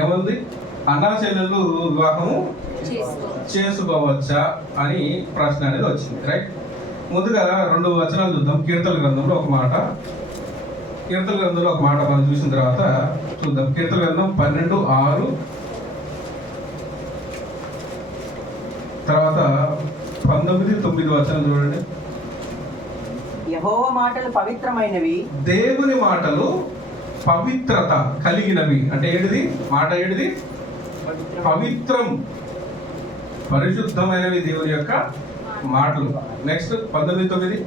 ఏముంది? అన్నా చెల్లెళ్ళు వివాహము చేసుకోవచ్చా అని ప్రశ్న అనేది వచ్చింది. రైట్. ముందుగా 2 వచనాలు చూద్దాం. కీర్తన గ్రంథంలో ఒక మాట మనం చూసిన తర్వాత చూద్దాం. కీర్తన గ్రంథం 12:6 తర్వాత 19:9 వచనం చూడండి. యెహోవా మాటలు పవిత్రమైనవి, దేవుని మాటలు పవిత్రత కలిగినవి. అంటే ఏంటిది మాట? ఏంటిది? పవిత్రం, పరిశుద్ధమైనవి దేవుని యొక్క మాటలు. నెక్స్ట్ 19:9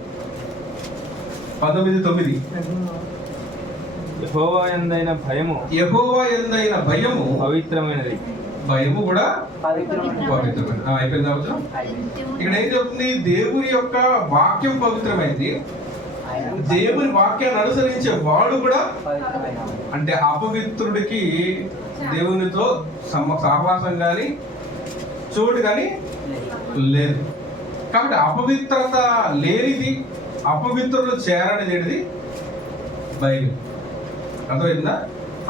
యెహోవా యందైన భయము పవిత్రమైనది. భయము కూడా పవిత్రమైనది. అయిపోయింది అవసరం. ఇక్కడ ఏం చెప్తుంది? దేవుని యొక్క వాక్యం పవిత్రమైంది. దేవుని వాక్యాన్ని అనుసరించే వాడు కూడా, అంటే అపవిత్రుడికి దేవునితో సహవాసం కానీ చోటు కానీ లేదు. కాబట్టి అపవిత్రత లేనిది, అపవిత్రులు చేరనిది ఏంటిది? బైబిల్. అర్థమైందా?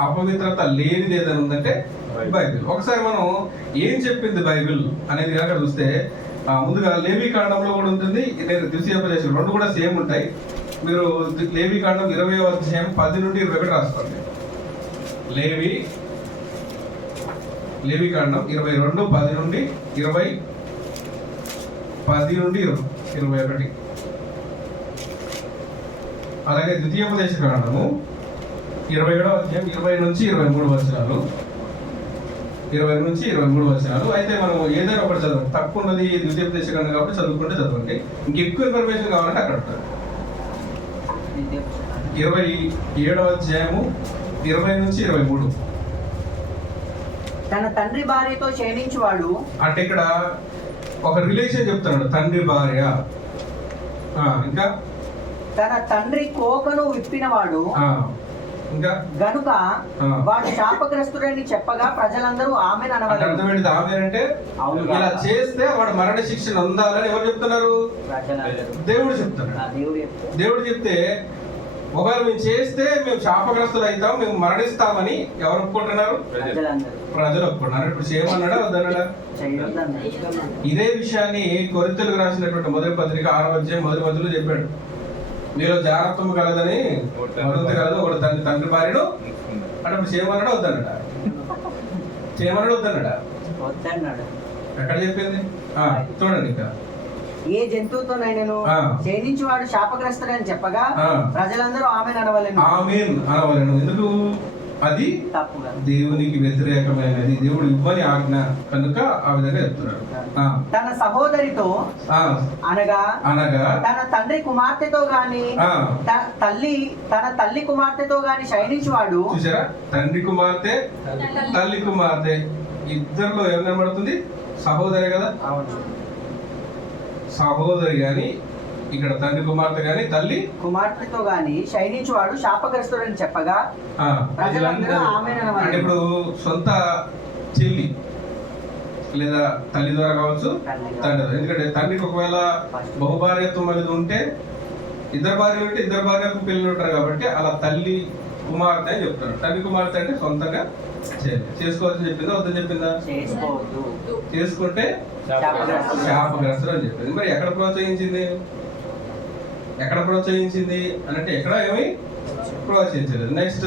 అపవిత్రత లేనిది ఏదైనా ఉందంటే బైబిల్. ఒకసారి మనం ఏం చెప్పింది బైబిల్ అనేది కనుక చూస్తే, ముందుగా లేవి కాండంలో కూడా ఉంటుంది, నేను ద్వితీయోపదేశం 2 కూడా సేమ్ ఉంటాయి. మీరు లేవి కాండం 20వ అధ్యాయం 10 నుండి 21 రాసుకోండి. లేవి కాండం 22 10 నుండి 20, 10 నుండి 21. అలాగే ద్వితీయోపదేశ కాండము 27వ అధ్యాయం 20 నుంచి 23 వచనాలు. 20 నుంచి 23 వచనాలు. అయితే మనం ఏదైనా ఒకటి చదవండి. తక్కువ ఉన్నది ద్వితీయోపదేశ కాండం కాబట్టి చదవండి. ఇంకెక్కువ ఇన్ఫర్మేషన్ కావాలంటే అక్కడ ఉంటుంది. 27వ అధ్యాయము 20 నుంచి 23. తన తండ్రి భార్యతో శయనించువాడు, అంటే ఇక్కడ ఒక రిలేషన్ చెప్తున్నాడు. తండ్రి భార్య, ఇంకా తన తండ్రి కోకను విప్పినవాడు, ఇంకా గనుక వాడు శాపగ్రస్తుడని చెప్పగా ప్రజలందరూ ఆమెను అనవలెను. అర్థమేంటి? ఆమె అంటే ఇలా చేస్తే వాడు మరణ శిక్ష పొందాలని ఎవరు చెప్తున్నారు? దేవుడు చెప్తున్నాడు. దేవుడు చెప్తే ఒకవేళ మేము చేస్తే మేము శాపగ్రస్తులు అవుతాం, మేము మరణిస్తామని ఎవరు ఒప్పుకుంటున్నారు? ప్రజలు ఒప్పుకుంటున్నారు. ఇప్పుడు చేయమన్నాడా వద్దన్నాడా? ఇదే విషయాన్ని కొరింథీయులకు రాసినటువంటి మొదటి పత్రిక 6వ అధ్యాయం 1వ వచనంలో చెప్పాడు. మీలో జాగ్రత్త కలదని కలదు ఒకటి తండ్రి భార్యను అంటే ఇప్పుడు చేయమన్నాడా వద్దన్నాడా? ఎక్కడ చెప్పింది? చూడండి. ఇంకా ఏ జంతువుతోనైనను శయనించువాడు శాపగ్రస్తుడని చెప్పగా ప్రజలందరూ ఆమెను అనవలెను. ఎందుకు? అది తప్పుగా, దేవునికి వ్యతిరేకమైనది, దేవుడు ఇవ్వని ఆజ్ఞ కనుక ఆ విధంగా చెప్తున్నాడు. తన సహోదరితో అనగా తన తండ్రి కుమార్తెతో గాని తన తల్లి కుమార్తెతో గాని శయనించువాడు. చూసారా? తండ్రి కుమార్తె, తల్లి కుమార్తె ఇద్దరిలో ఏం కనబడుతుంది? సహోదరి కదా. సహోదరి గాని, ఇక్కడ తండ్రి కుమార్తె గాని, తల్లి కుమార్తెతో గాని శయనించువాడు శాపగ్రస్తుడని చెప్పగా అంటే ఇప్పుడు సొంత చెల్లి లేదా తల్లి ద్వారా కావచ్చు, తండ్రి. ఎందుకంటే తండ్రికి ఒకవేళ బహుభార్యత్వం అనేది ఉంటే, ఇద్దరు భార్యలు ఉంటే ఇద్దరు భార్యకు పిల్లలు ఉంటారు కాబట్టి అలా తల్లి కుమార్తె అని చెప్తారు. తల్లి కుమార్తె అంటే సొంతంగా చేసుకోవాల్సి చెప్పిందా వద్దని చెప్పిందా? చేసుకుంటే శాపగ్రస్తుడు అని చెప్పింది. మరి ఎక్కడ ప్రోత్సహించింది అని అంటే ఎక్కడ ఏమి ప్రోత్సహించలేదు. నెక్స్ట్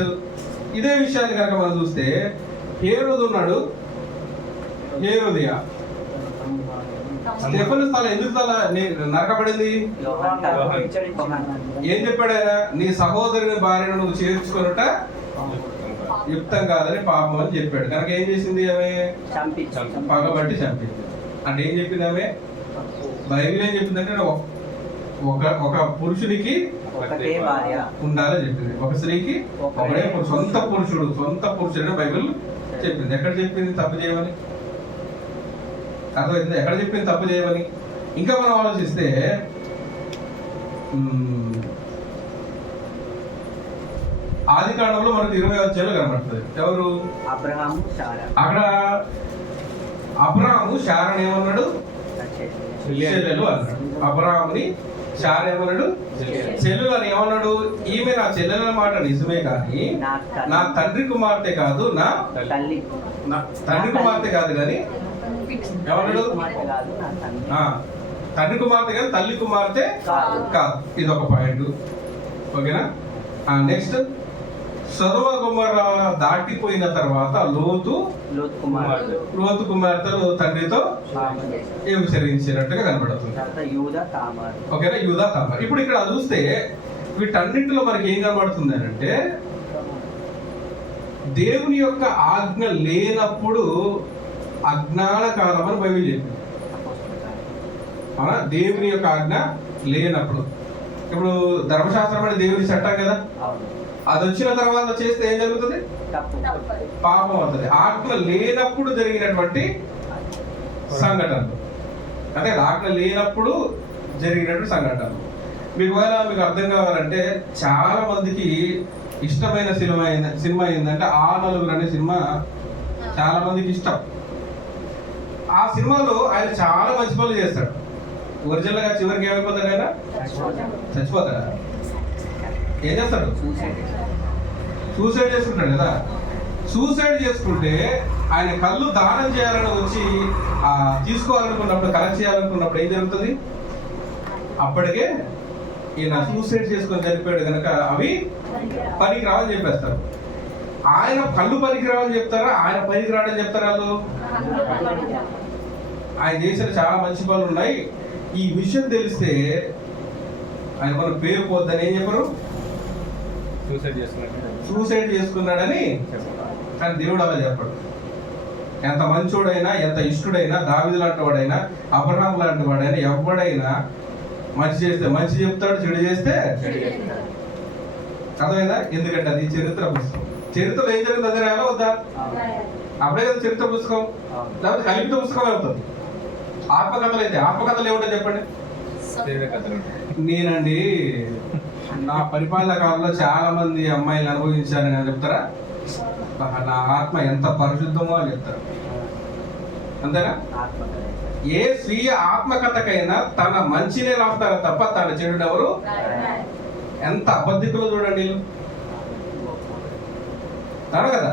ఇదే విషయాన్ని కనుక మనం చూస్తే, హేరోదు ఉన్నాడు, హేరోదియా. స్టెఫను తల ఎందుకు నరకబడింది? ఏం చెప్పాడు ఆయన? నీ సహోదరుని భార్యను నువ్వు చేర్చుకున్నట యుక్తం కాదని పాపం అని చెప్పాడు. కనుక ఏం చేసింది? ఆమె పగబట్టి చంపింది. అంటే ఏం చెప్పింది ఆమె? బైబిల్ ఏం చెప్పిందంటే ఒక పురుషునికి ఉండాలని చెప్పింది, ఒక స్త్రీకి ఒకడే సొంత పురుషుడు బైబిల్ చెప్పింది. ఎక్కడ చెప్పింది తప్పు చేయమని? అర్థమైంది? ఎక్కడ చెప్పింది తప్పు చేయమని? ఇంకా మనం ఆలోచిస్తే ఆది కాండంలో మనకు 20 అధ్యాయాలు కనబడుతుంది. ఎవరు? అక్కడ అబ్రహాము శారాను ఏమన్నాడు? చెల్లెలు అన్నాడు. అబ్రహాముని శారా ఏమన్నాడు? చెల్లెలు అని ఏమన్నాడు? ఈమె నా చెల్లెల మాట నిజమే కానీ నా తండ్రి కుమార్తె కాదు, నా తండ్రి కుమార్తె కాదు కానీ ఏమన్నాడు? తండ్రి కుమార్తె కాదు, తల్లి కుమార్తె కాదు. ఇది ఒక పాయింట్. ఓకేనా? నెక్స్ట్, సొదొమ గొమొర్రా దాటిపోయిన తర్వాత లోతు కుమార్తెలు తండ్రితో వ్యభిచరించినట్టుగా కనబడుతుంది. ఓకేనా? యూదా తామార్. ఇప్పుడు ఇక్కడ చూస్తే వీటన్నింటిలో మనకి ఏం కనబడుతుంది అని అంటే, దేవుని యొక్క ఆజ్ఞ లేనప్పుడు అజ్ఞాన కాలం అని బైబిల్ చెప్పింది. అవునా? దేవుని యొక్క ఆజ్ఞ లేనప్పుడు. ఇప్పుడు ధర్మశాస్త్రం అంటే దేవుని చట్టం కదా, అది వచ్చిన తర్వాత చేస్తే ఏం జరుగుతుంది? పాపం అవుతుంది. ఆజ్ఞ లేనప్పుడు జరిగినటువంటి సంఘటనలు, అంటే ఆజ్ఞ లేనప్పుడు జరిగినటువంటి సంఘటనలు. మీకు అర్థం కావాలంటే, చాలా మందికి ఇష్టమైన సినిమా ఏంటంటే ఆ నలుగురు అనే సినిమా చాలా మందికి ఇష్టం. ఆ సినిమాలో ఆయన చాలా మంచి పనులు చేస్తాడు. ఒరిజినల్ గా చివరికి ఏమైపోతాడు? ఆయన చచ్చిపోతాడా? ఏం చేస్తాడు? సూసైడ్ చేసుకుంటాడు కదా. సూసైడ్ చేసుకుంటే ఆయన కళ్ళు దానం చేయాలని వచ్చి తీసుకోవాలనుకున్నప్పుడు, కలెక్ట్ చేయాలనుకున్నప్పుడు ఏం జరుగుతుంది? అప్పటికే ఈయన సూసైడ్ చేసుకొని చనిపోయాడు కనుక అవి పనికి రావని చెప్పేస్తారు. ఆయన కళ్ళు పనికి రావని చెప్తారా, ఆయన పనికి రావని చెప్తారా? వాళ్ళు ఆయన చేసిన చాలా మంచి పనులు ఉన్నాయి. ఈ విషయం తెలిస్తే ఆయన మన పేరు పోద్దని ఏం చెప్పరు? సూసైడ్ చేసుకున్నాడని. కానీ దేవుడు అలా చెప్పాడు. ఎంత మంచోడైనా, ఎంత ఇష్టడైనా, దావీదు లాంటి వాడైనా, అబ్రహాం లాంటి వాడైనా, ఎవడైనా మంచి చేస్తే మంచి చెప్తాడు, చెడు చేస్తే అర్థమైందా? ఎందుకంటే అది చరిత్ర పుస్తకం. చరిత్రలో ఏం జరిగింది అదే రాయాలా వద్దా? అప్పుడే కదా చరిత్ర పుస్తకం. లేకపోతే కల్పిత పుస్తకం అవుతుంది. ఆత్మకథలు అయితే ఆత్మకథలు ఏముంటాయి చెప్పండి? నేనండి నా పరిపాలన కాలంలో చాలా మంది అమ్మాయిలు అనుభవించారని అని చెప్తారా? నా ఆత్మ ఎంత పరిశుద్ధమో అని చెప్తారు. అంతేనా? ఏ స్వీయ ఆత్మకథకైనా తన మంచినే రాస్తారు తప్ప తన చెడు ఎవరు? ఎంత అబద్ధికులు చూడండి తను కదా.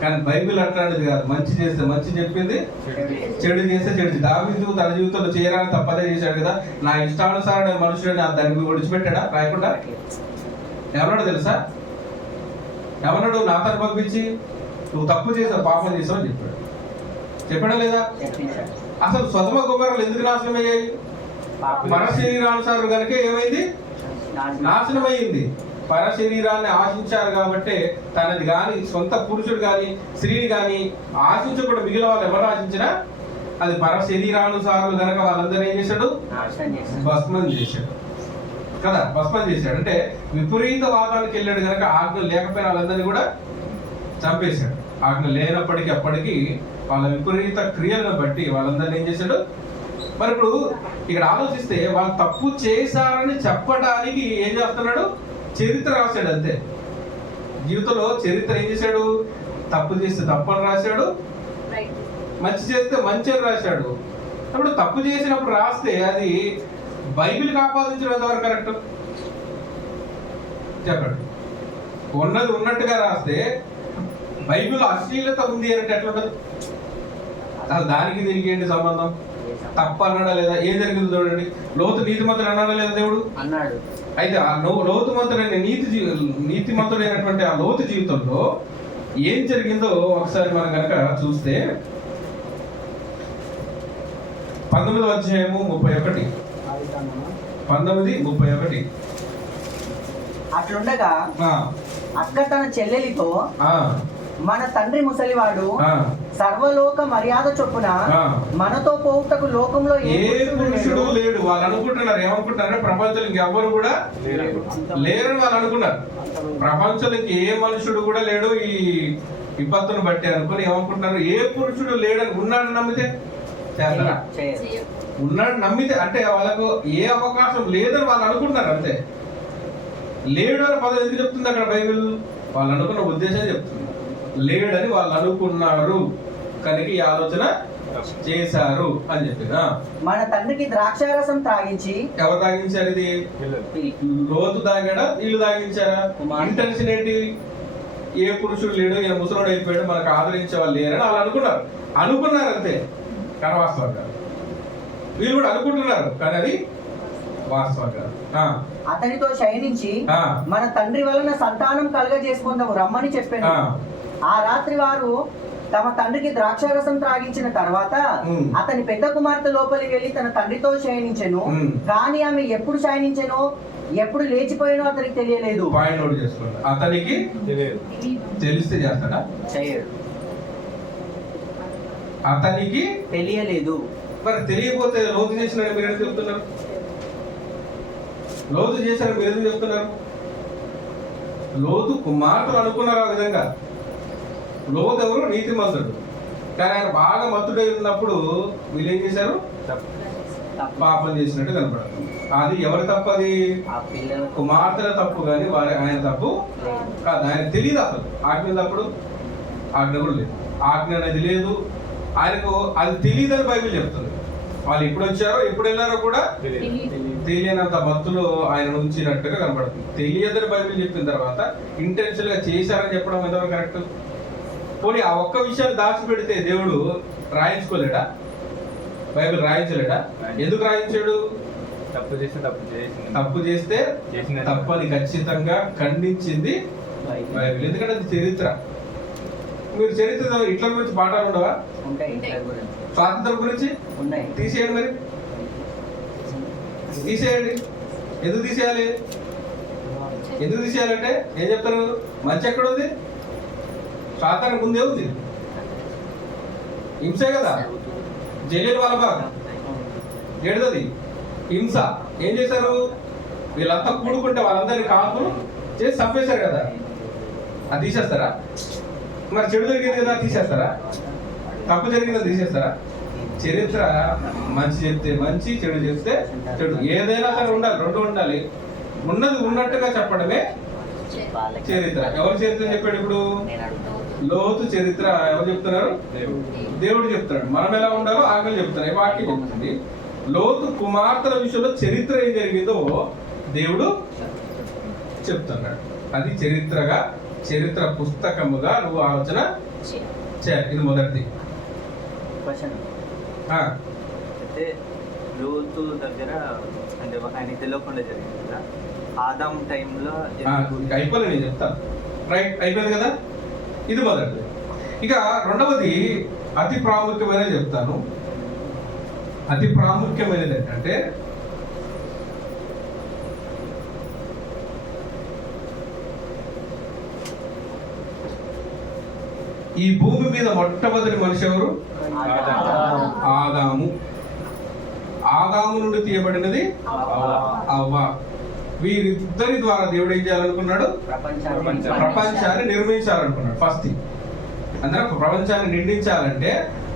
కానీ బైబిల్ అట్లాంటిది కాదు. మంచి చేస్తే మంచి చెప్పింది, చెడు చేస్తే చెడు. దావీదు తన జీవితంలో చేయరాని తప్పదే చేశాడు కదా. నా ఇష్టానుసారమైన మనుషులని దానికి విడిచిపెట్టాడా? రాయకుండా ఎవరన్నాడు తెలుసా? ఎవరన్నాడు? నాతను పంపించి నువ్వు తప్పు చేసావు, పాపం చేసావు అని చెప్పాడు. చెప్పాడా లేదా? అసలు సొదొమ గొమొర్రాలు ఎందుకు నాశనం అయ్యాయి? పర శరీరానుసారం కనుక ఏమైంది? నాశనం అయ్యింది. పర శరీరాన్ని ఆశించారు కాబట్టి తనది కానీ, సొంత పురుషుడు కానీ, స్త్రీని కానీ ఆశించకుండా మిగిలిన వాళ్ళు ఎవరు ఆశించినా అది పర శరీరానుసారులు కనుక వాళ్ళందరూ ఏం చేశాడు? భస్మం చేశాడు కదా. భస్మం చేశాడు అంటే విపరీత వాదానికి వెళ్ళాడు కనుక ఆజ్ఞ లేకపోయిన వాళ్ళందరినీ కూడా చంపేశాడు. ఆజ్ఞ లేనప్పటికీ అప్పటికి వాళ్ళ విపరీత క్రియలను బట్టి వాళ్ళందరినీ ఏం చేశాడు? మరి ఇప్పుడు ఇక్కడ ఆలోచిస్తే వాళ్ళు తప్పు చేశారని చెప్పడానికి ఏం చేస్తున్నాడు? చరిత్ర రాశాడు అంతే. జీవితంలో చరిత్ర ఏం చేశాడు? తప్పు చేస్తే తప్పని రాశాడు, మంచి చేస్తే మంచి అని రాశాడు. అప్పుడు తప్పు చేసినప్పుడు రాస్తే అది బైబిల్కి ఆపాదించడం ఎంతవరకు కరెక్ట్ చెప్పండి? ఉన్నది ఉన్నట్టుగా రాస్తే బైబిల్ అశ్లీలత ఉంది అంటే ఎట్లుంటది? అసలు దానికి దీనికి ఏంటి సంబంధం? తప్పు అన్నాడా లేదా? ఏం జరిగింది చూడండి. లోతు నీతిమంతుడు అన్నాడా లేదా? దేవుడు అన్నాడు. అయితే ఆ లోతుమంతుడైన నీతిమంతుడైనటువంటి ఆ లోతు జీవితంలో ఏం జరిగిందో ఒకసారి మనం కనుక చూస్తే 19వ అధ్యాయము 31. 19:31. అట్లుండగా అక్క తన చెల్లెలితో, మన తండ్రి ముసలివాడు సర్వలోక మర్యాద చొప్పున మనతో పోవుటకు లోకంలో ఏ పురుషుడు లేడు. వాళ్ళు అనుకుంటున్నారు, ఏమనుకుంటున్నారు? ప్రపంచంలో ఇంకెవ్వరు కూడా లేరని వాళ్ళు అనుకున్నారు. ప్రపంచంలో ఏ మనుషుడు కూడా లేడు ఈ విపత్తును బట్టి అనుకుని ఏమనుకుంటున్నారు? ఏ పురుషుడు లేడని. ఉన్నాడు నమ్మితే చేస్తారా? ఉన్నాడు నమ్మితే అంటే వాళ్ళకు ఏ అవకాశం లేదని వాళ్ళు అనుకుంటున్నారు అంతే. లేడు అని పదం ఎందుకు చెప్తుంది అక్కడ బైబిల్? వాళ్ళు అనుకున్న ఉద్దేశం చెప్తుంది. లేడని వాళ్ళు అనుకున్నారు కనుక ఈ ఆలోచన చేశారు అని చెప్పింది. మన తండ్రికి ద్రాక్షారసం త్రాగించి. ఎవరు తాగించారు ఇది? లోతు తాగాడా వీళ్ళు తాగించారా? ఇంటెన్షన్ ఏంటి? ఏ పురుషుడు లేడు, ఈయన ముసలోడు అయిపోయాడు, మనకు ఆదరించే వాళ్ళు లేరని వాళ్ళు అనుకున్నారు అంతే. కానీ వాస్తవం కాదు. వీళ్ళు కూడా అనుకుంటున్నారు కానీ అది వాస్తవం కాదు. అతనితో శయనించి మన తండ్రి వలన సంతానం కలుగజేసుకుందాము రమ్మని చెప్పాను. ఆ రాత్రి వారు తమ తండ్రికి ద్రాక్షారసం త్రాగించిన తర్వాత అతని పెద్ద కుమార్తె లోపలికి వెళ్లి తన తండ్రితో శయనించెను. కానీ ఆమె ఎప్పుడు శయనించెనో ఎప్పుడు లేచిపోయానో అతనికి తెలియలేదు. పాయింట్ నోట్ చేసుకోండి. అతనికి తెలిస్తే చేస్తాడా? చేయడు. అతనికి తెలియలేదు. మరి తెలియకపోతే లోతు చేసినాడు మీరు ఎందుకు చెప్తున్నారు? లోతు చేశారు మీరు ఎందుకు చెప్తున్నారు? లోతు కుమార్తెలు అనుకున్నారు ఆ విధంగా. లోతు ఎవరు? నీతిమంతుడు. కానీ ఆయన బాగా మత్తుడై ఉన్నప్పుడు వీళ్ళు ఏం చేశారు? పాపం చేసినట్టు కనపడుతుంది. అది ఎవరి తప్పు? అది కుమార్తెల తప్పు కానీ ఆయన తప్పు కాదు. ఆయన తెలియదు అసలు ఆజ్ఞ తప్పుడు. ఆజ్ఞ కూడా లేదు, ఆజ్ఞ అనేది లేదు ఆయనకు. అది తెలియదని బైబిల్ చెప్తుంది. వాళ్ళు ఎప్పుడు వచ్చారో ఎప్పుడు వెళ్ళారో కూడా తెలియనంత భక్తులు ఆయన ఉంచినట్టుగా కనపడుతుంది. తెలియదని బైబిల్ చెప్పిన తర్వాత ఇంటెన్షనల్ గా చేశారని చెప్పడం ఎంతవరకు కరెక్ట్? పోనీ ఆ ఒక్క విషయాన్ని దాచిపెడితే దేవుడు రాయించుకోలేడా? బైబిల్ రాయించలేడా? ఎందుకు రాయించాడు? తప్పు చేస్తే తప్పని ఖచ్చితంగా ఖండించింది బైబిల్. ఎందుకంటే అది చరిత్ర. మీరు చరిత్ర హిట్లర్ గురించి పాఠాలు ఉండవా? స్వాతంత్రం గురించి తీసేయండి. మరి తీసేయండి. ఎందుకు తీసేయాలి? ఎందుకు తీసేయాలంటే ఏం చెప్తారు? మంచి ఎక్కడ ఉంది? స్వాతంత్రం ముందే ఉంది. హింసే కదా. జలియన్ వాలాబాగ్ ఎడదది హింస. ఏం చేశారు? వీళ్ళంతా కూడుకుంటే వాళ్ళందరినీ కాపులు చేసి చంపేశారు కదా. అది తీసేస్తారా? మరి చెడు జరిగింది కదా తీసేస్తారా? తప్పు జరిగిందని తీసేస్తారా? చరిత్ర మంచి చెప్తే మంచి, చెడు చెప్తే చెడు, ఏదైనా సరే ఉండాలి, రెండు ఉండాలి. ఉన్నది ఉన్నట్టుగా చెప్పడమే చరిత్ర. ఎవరు చరిత్ర చెప్పాడు ఇప్పుడు? లోతు చరిత్ర ఎవరు చెప్తున్నారు? దేవుడు చెప్తున్నాడు. మనం ఎలా ఉండాలో ఆజ్ఞలు చెప్తున్నాయి, వాక్యం చెప్తుంది. లోతు కుమార్తెల విషయంలో చరిత్ర ఏం జరిగిందో దేవుడు చెప్తున్నాడు. అది చరిత్రగా, చరిత్ర పుస్తకముగా నువ్వు ఆలోచన చేయాలి. ఇది మొదటిది. అయితే లోతు దగ్గర అంటే ఆయన తెలియకుండా జరిగింది కదా, ఆదాం టైంలో అయిపోలేదు. నేను చెప్తాను. రైట్, అయిపోయింది కదా. ఇది మొదటిది. ఇక రెండవది అతి ప్రాముఖ్యమైనది చెప్తాను. అతి ప్రాముఖ్యమైనది ఏంటంటే ఈ భూమి మీద మొట్టమొదటి మనిషి ఎవరు? ఆదాము. ఆదాము నుండి తీయబడినది అవ్వ. వీరిద్దరి ద్వారా దేవుడు ఏం చేయాలనుకున్నాడు? ప్రపంచాన్ని నిర్మించాలనుకున్నాడు. First thing. అందరూ ప్రపంచాన్ని నిండించాలంటే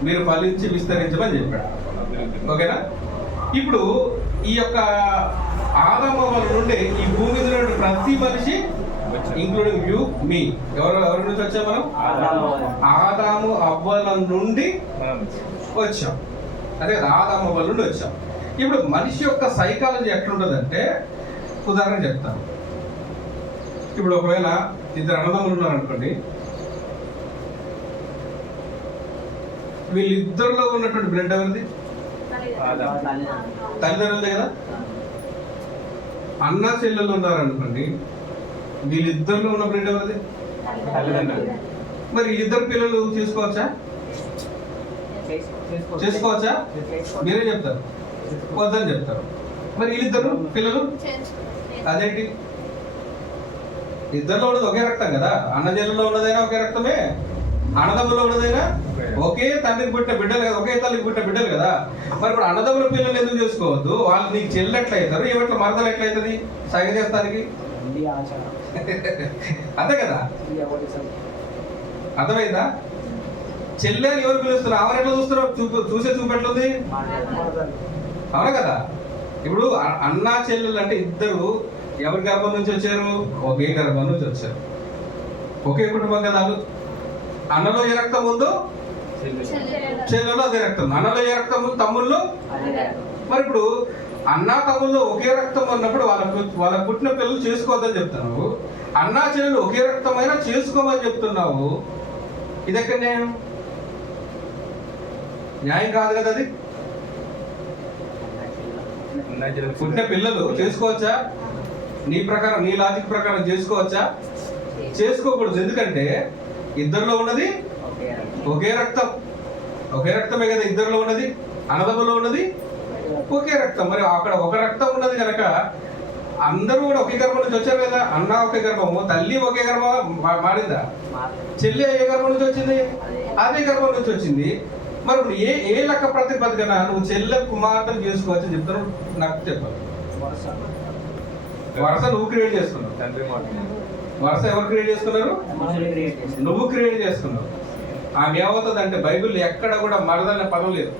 మీరు ఫలించి విస్తరించమని చెప్పాడు. ఓకేనా? ఇప్పుడు ఈ యొక్క ఆదాము అవ్వల నుండి ఈ భూమి మీద ప్రతి మనిషి, ఇంక్లూడింగ్ యూ, మీ, ఎవరి నుంచి వచ్చాం మనం? ఆదాము అవ్వల నుండి వచ్చాం. అదే కదా, ఆదాము అవ్వల నుండి వచ్చాం. ఇప్పుడు మనిషి యొక్క సైకాలజీ ఎట్లుంటుందంటే, ఉదాహరణ చెప్తాను. ఇప్పుడు ఒకవేళ ఇద్దరు అన్నదమ్ములు ఉన్నారనుకోండి, వీళ్ళిద్దరిలో ఉన్నటువంటి బ్లడ్ ఎవరిది? తల్లిదండ్రులదే కదా. అన్న చెల్లెలు ఉన్నారనుకోండి, వీళ్ళిద్దరిలో ఉన్న బ్లడ్ ఎవరిది? మరి వీళ్ళిద్దరు పిల్లలు చేసుకోవచ్చా? చేసుకోవచ్చా? మీరే చెప్తారు, వద్దని చెప్తారు. మరి వీళ్ళిద్దరు పిల్లలు అదేంటి? ఇద్దరిలో ఉన్నది ఒకే రక్తం కదా. అన్న చెల్లెల్లో ఉన్నదైనా ఒకే రక్తమే, అన్నదమ్ములో ఉన్నదైనా ఒకే తండ్రికి పుట్టిన బిడ్డలు కదా, ఒకే తల్లికి పుట్టిన బిడ్డలు కదా. మరి ఇప్పుడు అన్నదమ్ముల పిల్లలు ఎందుకు చేసుకోవద్దు? వాళ్ళు నీకు చెల్లి ఎట్లా అవుతారు, ఏమట్లా మరదలు ఎట్లయితుంది సైగ చేస్తానికి? అంతే కదా. అర్థమైందా? చెల్లె అని ఎవరు పిలుస్తున్నారు? ఆమె ఎట్లా చూస్తున్నారు? చూసే చూపెట్లుంది. అవునా కదా. ఇప్పుడు అన్న చెల్లెలు అంటే ఇద్దరు ఎవరి గర్భం నుంచి వచ్చారు? ఒకే గర్భం నుంచి వచ్చారు, ఒకే కుటుంబం కదా. అన్నలో ఏ రక్తం ఉందో చెల్లెలో అదే రక్తం. అన్నలో ఏ రక్తం ఉంది, తమ్ముళ్ళు. అదే రక్తం. మరి ఇప్పుడు అన్నా తమ్ముళ్ళు ఒకే రక్తం ఉన్నప్పుడు వాళ్ళ పుట్టిన పిల్లలు చేసుకోవద్దని చెప్తున్నావు. అన్నా చెల్లెలు ఒకే రక్తమైనా చేసుకోమని చెప్తున్నావు. ఇది ఎక్కడ న్యాయం? న్యాయం కాదు కదా అది. పుట్టిన పిల్లలు చేసుకోవచ్చా? నీ ప్రకారం, నీ లాజిక్ ప్రకారం చేసుకోవచ్చా? చేసుకోకూడదు. ఎందుకంటే ఇద్దరిలో ఉన్నది ఒకే రక్తం. ఒకే రక్తమే కదా ఇద్దరిలో ఉన్నది, అన్నదమ్ములో ఉన్నది ఒకే రక్తం. మరి అక్కడ ఒక రక్తం ఉన్నది కనుక అందరూ కూడా ఒకే గర్భం నుంచి వచ్చారు కదా. అన్న ఒకే గర్భము, తల్లి ఒకే గర్భం మారిందా? చెల్లి ఏ గర్భం నుంచి వచ్చింది? అదే గర్భం నుంచి వచ్చింది. మరి ఇప్పుడు ఏ లెక్క ప్రతిపదికన నువ్వు చెల్లె కుమార్తెను చేసుకోవచ్చు చెప్తాను నాకు చెప్పాలి. వరుస నువ్వు క్రియేట్ చేసుకున్నావు. వరుస ఎవరు క్రియేట్ చేసుకున్నారు? నువ్వు క్రియేట్ చేసుకున్నావు. ఆమె ఏమవుతుంది అంటే బైబిల్లో ఎక్కడ కూడా మరదలు అనే పదం లేదు.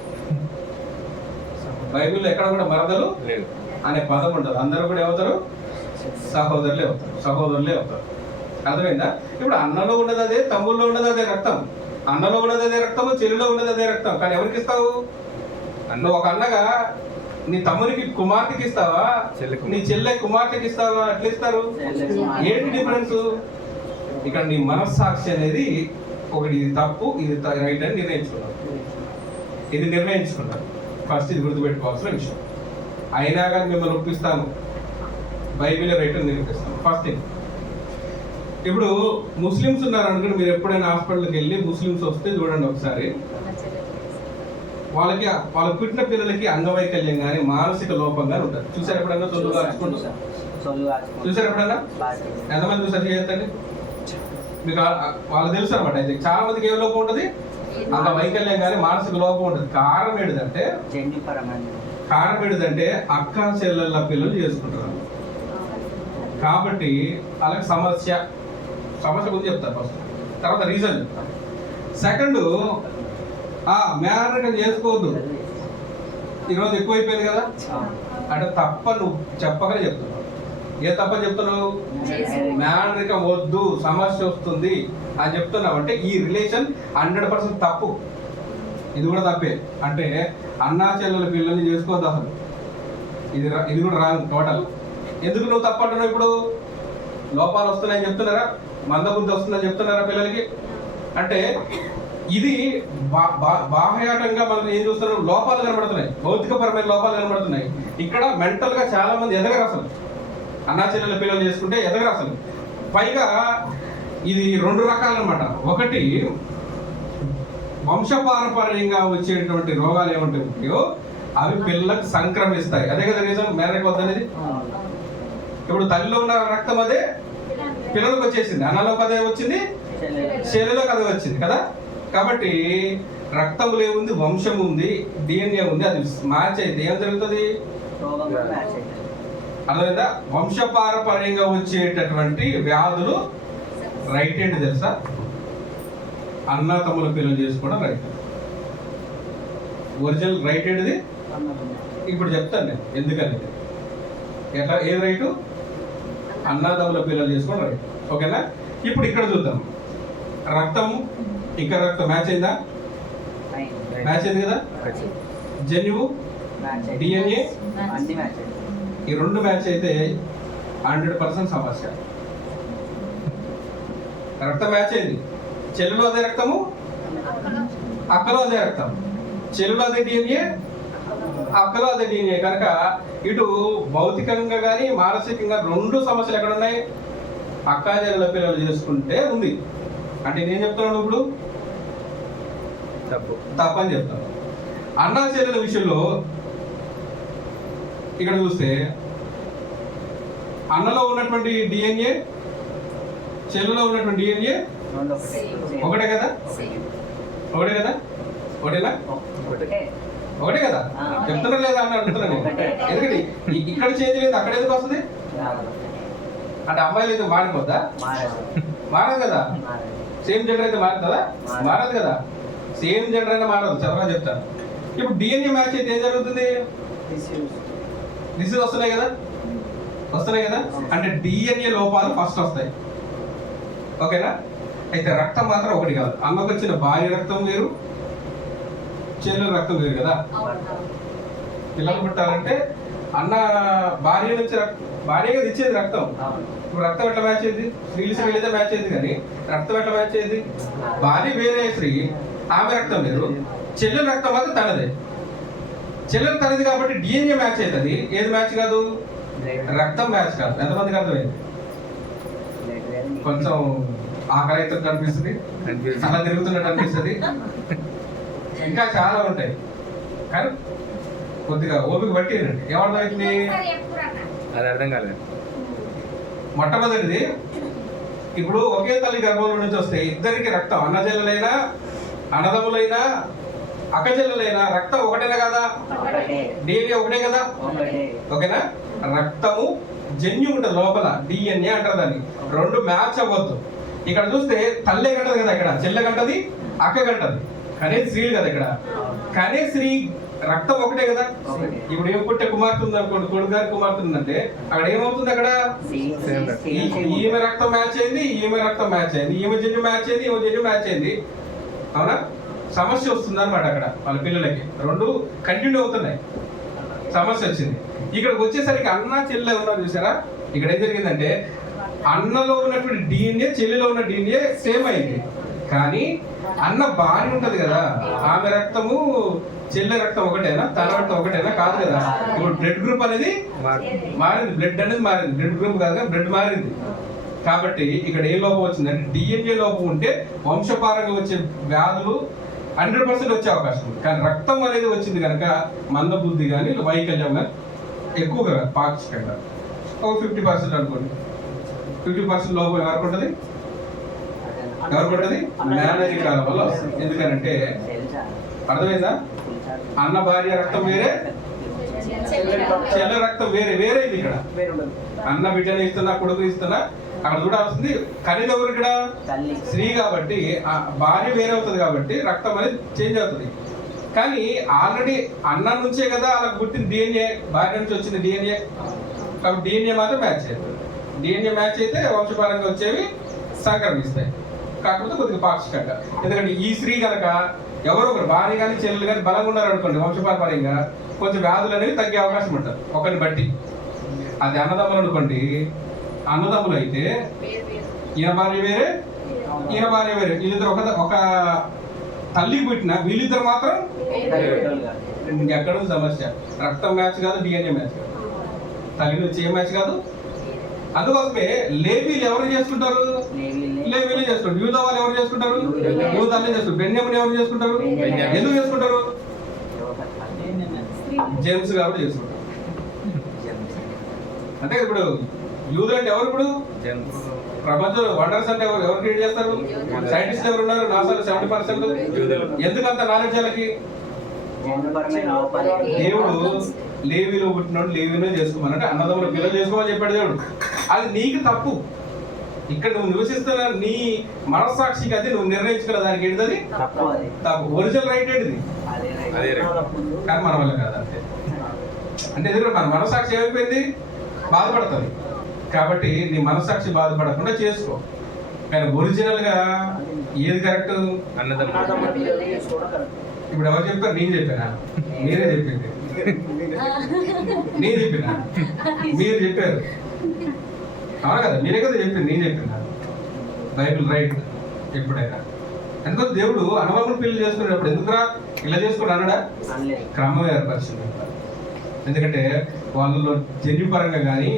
బైబిల్లో ఎక్కడ కూడా మరదలు అనే పదం ఉండదు. అందరూ కూడా ఏమవుతారు? సహోదరులే అవుతారు, సహోదరులే అవుతారు. అర్థమైందా? ఇప్పుడు అన్నలో ఉన్నది అదే, తమ్ముల్లో ఉన్నది అదే రక్తం. అన్నలో ఉన్నది అదే రక్తము, చెల్లిలో ఉన్నది అదే రక్తం. కానీ ఎవరికి ఇస్తావు? నువ్వు ఒక అన్నగా నీ తమ్మునికి కుమార్తెకి ఇస్తావా, నీ చెల్లె కుమార్తెకి ఇస్తావా? ఎట్లా ఇస్తారు? ఏంటి డిఫరెన్స్? ఇక్కడ నీ మనస్సాక్షి అనేది ఒకటి ఇది తప్పు, ఇది రైట్ అని నిర్ణయించుకున్నావు. ఇది నిర్ణయించుకున్నారు. ఫస్ట్ ఇది గుర్తుపెట్టుకోవాల్సిన విషయం. అయినా కానీ మిమ్మల్ని ఒప్పిస్తాను, బైబిల్ రైట్ అని నిరూపిస్తాను. ఫస్ట్ థింగ్, ఇప్పుడు ముస్లిమ్స్ ఉన్నారు అనుకోండి. మీరు ఎప్పుడైనా హాస్పిటల్కి వెళ్ళి ముస్లిమ్స్ వస్తే చూడండి ఒకసారి, వాళ్ళకి వాళ్ళ పుట్టిన పిల్లలకి అంగవైకల్యం కానీ మానసిక లోపం కానీ ఉంటుంది. చూసారు ఎప్పుడన్నా? సొల్లు కాచుకుంటూ చూసారు ఎప్పుడన్నా? ఎంతమంది చూసారు? చేయొద్దండి. మీకు వాళ్ళకి తెలుసు అనమాట. అయితే చాలా మందికి ఏ లోపం ఉంటుంది? అంగవైకల్యం కానీ మానసిక లోపం ఉంటుంది. కారణం ఏంటిదంటే అక్క చెల్లెళ్ళ పిల్లలు చేసుకుంటారు కాబట్టి వాళ్ళకి సమస్య గురించి చెప్తారు ఫస్ట్, తర్వాత రీజన్ చెప్తారు. సెకండ్, మ్యారేజ్ చేసుకోవద్దు, ఈరోజు ఎక్కువైపోయింది కదా అంటే తప్ప నువ్వు చెప్పగానే చెప్తున్నావు. ఏ తప్పని చెప్తున్నావు? మ్యారేజ్ వద్దు, సమస్య వస్తుంది అని చెప్తున్నావు. అంటే ఈ రిలేషన్ 100% తప్పు. ఇది కూడా తప్పే. అంటే అన్నా చెల్లెల పిల్లల్ని చేసుకోవద్దు అసలు. ఇది కూడా రాంగ్ టోటల్. ఎందుకు నువ్వు తప్పు అంటున్నావు? ఇప్పుడు లోపాలు వస్తున్నాయని చెప్తున్నారా? మందబుద్ధి వస్తుందని చెప్తున్నారా పిల్లలకి? అంటే ఇది బాహ్యాటంగా మనం ఏం చూస్తున్నాం? లోపాలు కనబడుతున్నాయి, భౌతికపరమైన లోపాలు కనబడుతున్నాయి. ఇక్కడ మెంటల్ గా చాలా మంది ఎదగరు అసలు. అన్నా చెల్లెల పిల్లలు చేసుకుంటే ఎదగరు అసలు. పైగా ఇది 2 రకాలు అనమాట. ఒకటి, వంశపారపర్యంగా వచ్చేటువంటి రోగాలు ఏముంటాయో అవి పిల్లలకు సంక్రమిస్తాయి. అదే కదా రీజన్ మ్యారేజ్ వద్దనేది. ఇప్పుడు తల్లిలో ఉన్న రక్తం అదే పిల్లలకు వచ్చేసింది, అన్నలోకి అదే వచ్చింది, చెల్లెలోకి అదే వచ్చింది కదా. కాబట్టి రక్తములు ఏముంది? వంశం ఉంది, DNA ఉంది. అది మ్యాచ్ అయితే ఏం జరుగుతుంది? అర్థమైందా? వంశపారపర్యంగా వచ్చేటటువంటి వ్యాధులు రైట్ ఏంటి తెలుసా? అన్న తమ్ముల పిల్లలు చేసుకోవడం రైట్. ఒరిజినల్ రైట్ ఏంటిది? ఇప్పుడు చెప్తాను నేను ఎందుకని. ఎట్లా? ఏది రైటు? అన్నదమ్ముల పిల్లలు చేసుకోవడం రైట్. ఓకేనా? ఇప్పుడు ఇక్కడ చూద్దాం. రక్తం ఇక్కడ రక్తం మ్యాచ్ అయిందా? మ్యాచ్ అయింది కదా. జన్యువు, DNA ఈ 2 మ్యాచ్ అయితే 100% సమస్య. రక్తం మ్యాచ్ అయింది. చెల్లులో అదే రక్తము, అక్కలో అదే రక్తం. చెల్లులో అదే DNA, అక్కలో అదే DNA. కనుక ఇటు భౌతికంగా కానీ మానసికంగా 2 సమస్యలు ఎక్కడ ఉన్నాయి? అక్కా చెల్లెల పిల్లలు చేసుకుంటే ఉంది. అంటే నేను చెప్తున్నాను ఇప్పుడు తప్పని చెప్తాను. అన్నా చెల్లెల విషయంలో ఇక్కడ చూస్తే అన్నలో ఉన్నటువంటి DNA, చెల్లులో ఉన్నటువంటి DNA ఒకటే కదా? ఒకటేనా? ఒకటే కదా? చెప్తున్నా లేదా అని అంటున్నాను. ఎందుకంటే ఇక్కడ చేంజ్ లేదు, అక్కడ ఎందుకు వస్తుంది? అంటే అమ్మాయిలు అయితే మారిపోద్దా? మారదు కదా. సేమ్ జెండర్ అయితే మారుతుందా? మారదు కదా. సేమ్ జెండర్ అయినా మారదు. చదవని చెప్తాను. ఇప్పుడు DNA మ్యాచ్ అయితే ఏం జరుగుతుంది? డిసీజ్ వస్తున్నాయి కదా. అంటే DNA లోపాలు ఫస్ట్ వస్తాయి. ఓకేనా? అయితే రక్తం మాత్రం ఒకటి కాదు. అమ్మకు వచ్చిన భార్య రక్తం వేరు, చెల్లెల రక్తం వేరు కదా. పిల్లలు పుట్టాలంటే అన్న భార్య నుంచి భార్యగా ఇచ్చేది రక్తం. ఇప్పుడు రక్తం ఎట్లా మ్యాచ్ అయ్యింది? స్త్రీలు అయితే మ్యాచ్ అయ్యింది, కానీ రక్తం ఎట్లా మ్యాచ్ అయ్యింది? భార్య వేరే స్త్రీ, ఆమె రక్తం వేరు, చెల్లెల రక్తం మాత్రం తనదే. చెల్లెలు తనది కాబట్టి డిఎన్ఏ మ్యాచ్ అవుతుంది. ఏది మ్యాచ్ కాదు? రక్తం మ్యాచ్ కాదు. ఎంతమందికి అర్థమైంది? కొంచెం ఆకలి అయితే అనిపిస్తుంది, అలా తిరుగుతున్నట్టు అనిపిస్తుంది, ఇంకా చాలా ఉంటాయి. కానీ కొద్దిగా ఓపిక పట్టి ఏమర్థమైంది? అది అర్థం కాలేదు. మొట్టమొదటిది, ఇప్పుడు ఒకే తల్లి గర్భంలో నుంచి వస్తే ఇద్దరికి రక్తం, అన్నజల్లలైనా అన్నదమ్ములైనా అక్కజల్లలైనా రక్తం ఒకటేనా కదా? డిఎన్ఏ ఒకటే కదా? ఓకేనా? రక్తము జన్యు ఉంటుంది లోపల, డిఎన్ఏ అంటారు దాన్ని. రెండు మ్యాచ్ అవ్వద్దు. ఇక్కడ చూస్తే తల్లే కంటది కదా, ఇక్కడ చెల్లె కంటది, అక్క కంటది, కానీ స్త్రీలు కదా ఇక్కడ. కానీ స్త్రీ రక్తం ఒకటే కదా. ఇప్పుడు ఏం పుట్టే కుమార్తె ఉంది అనుకోండి, కొడుకు గారి కుమార్తె ఉందంటే అక్కడ ఏమవుతుంది? అక్కడ ఈమె రక్తం మ్యాచ్ అయింది, ఈమె రక్తం మ్యాచ్ అయింది, ఈమె జన్యు మ్యాచ్ అయింది, ఈమె జన్యు మ్యాచ్ అయింది. అవునా? సమస్య వస్తుంది అనమాట అక్కడ వాళ్ళ పిల్లలకి. రెండు కంటిన్యూ అవుతున్నాయి, సమస్య వచ్చింది. ఇక్కడికి వచ్చేసరికి అన్న చెల్లె ఉన్నారు చూసారా? ఇక్కడ ఏం జరిగిందంటే అన్నలో ఉన్నటువంటి డిఎన్ఏ చెల్లెలో ఉన్న డిఎన్ఏ సేమ్ అయింది, కానీ అన్న భార్య ఉంటది కదా, ఆమె రక్తము చెల్లె రక్తం ఒకటేనా? తన రక్తం ఒకటేనా? కాదు కదా. ఇప్పుడు బ్లడ్ గ్రూప్ అనేది మారింది, బ్లడ్ అనేది మారింది, బ్లడ్ గ్రూప్ కాదుగా, బ్లడ్ మారింది. కాబట్టి ఇక్కడ ఏ లోపం వచ్చిందంటే డిఎన్ఏ లోపం ఉంటే వంశపారంగా వచ్చే వ్యాధులు 100% వచ్చే అవకాశం ఉంది. కానీ రక్తం అనేది వచ్చింది కనుక మందబుద్ధి కానీ వైకల్యం కానీ ఎక్కువగా పాక్షికంగా ఒక 50% అనుకోండి. 50% లోపం ఎవరికి ఉంటుంది? ఎవరికి ఉంటుంది? మేనరిక వల్ల వస్తుంది. ఎందుకనంటే అర్థమైందా? అన్న భార్య రక్తం వేరే, చెల్లె రక్తం వేరే వేరే. ఇది ఇక్కడ అన్న బిడ్డను ఇస్తున్నా, కొడుకు ఇస్తున్నా, అక్కడ చూడాల్సింది ఖరీదు ఎవరు? ఇక్కడ స్త్రీ కాబట్టి భార్య వేరే అవుతుంది కాబట్టి రక్తం అనేది చేంజ్ అవుతుంది. కానీ ఆల్రెడీ అన్నం నుంచే కదా అలా పుట్టిన డిఎన్ఏ, భార్య నుంచి వచ్చింది డిఎన్ఏ, కాబట్టి డిఎన్ఏ మాత్రం మ్యాచ్ అవుతుంది. డిఎన్ఏ మ్యాచ్ అయితే వంశపారంగా వచ్చేవి సంక్రమిస్తాయి, కాకపోతే కొద్దిగా పాక్షికంగా. ఎందుకంటే ఈ స్త్రీ కనుక ఎవరో ఒకరు భార్య కానీ చెల్లెలు కానీ బలంగా ఉన్నారు అనుకోండి, వంశపారంగా కొంచెం వ్యాధులు అనేవి తగ్గే అవకాశం ఉంటుంది ఒకరిని బట్టి. అది అన్నదమ్ములు అనుకోండి, అన్నదమ్ములు అయితే ఈయన భార్య వేరే, ఈయన భార్య వేరే, వీళ్ళిద్దరు ఒక తల్లికి పుట్టిన వీళ్ళిద్దరు మాత్రం ఎక్కడ సమస్య. రక్తం మ్యాచ్ కాదు, డిఎన్ఏ మ్యాచ్ కాదు, తల్లి నుంచి ఏ మ్యాచ్ కాదు. అందుకోసమే లేవీలు ఎవరు చేసుకుంటారు? లేవీలు చేసుకుంటారు. యూదా వాళ్ళు ఎవరు చేసుకుంటారు? యూదాలే చేసుకుంటారు. బెన్యామిన్ ఎవరు చేసుకుంటారు? ఎందుకు చేసుకుంటారు? జేమ్స్ కాబట్టి చేసుకుంటారు. అంటే ఇప్పుడు యూదులు అంటే ఎవరు? ఇప్పుడు ప్రపంచంలో వండర్స్ అంటే ఎవరు క్రియేట్ చేస్తారు? సైంటిస్ట్ ఎవరు ఉన్నారు? నాసాలో 70%. ఎందుకంత నాలెడ్జ్ వాళ్ళకి? దేవుడు లేవీలో పుట్టినోడు లేవీలో చేసుకోమని, అన్నదమ్ముల పిల్లలు చేసుకోమని చెప్పాడు దేవుడు. అది నీకు తప్పు. ఇక్కడ నువ్వు నివసిస్తున్న నీ మనస్సాక్షికి అది నువ్వు నిర్ణయించుకున్న దానికి ఏంటిది తప్పు. ఒరిజినల్ రైట్ ఏంటిది? కానీ మన వల్ల కాదు. అంతే. అంటే ఎందుకంటే మన మనస్సాక్షి ఏమైపోయింది? బాధపడుతుంది. కాబట్టి నీ మనస్సాక్షి బాధపడకుండా చేసుకో. కానీ ఒరిజినల్ గా ఏది కరెక్ట్? ఇప్పుడు ఎవరు చెప్పారు? నేను చెప్పానా? మీరే చెప్పింది. నేను చెప్పినా? మీరు చెప్పారు. అవునా కదా? మీరే కదా చెప్పింది, నేను చెప్పినా. బైబిల్ రైట్ ఎప్పుడైనా. ఎందుకంటే దేవుడు అన్నదమ్ములు పెళ్లి చేసుకునేటప్పుడు ఎందుకురా ఇలా చేసుకుని అన్నాడా? క్రమం ఏర్పరిచింది. ఎందుకంటే వాళ్ళలో జన్యు పరంగా కానీ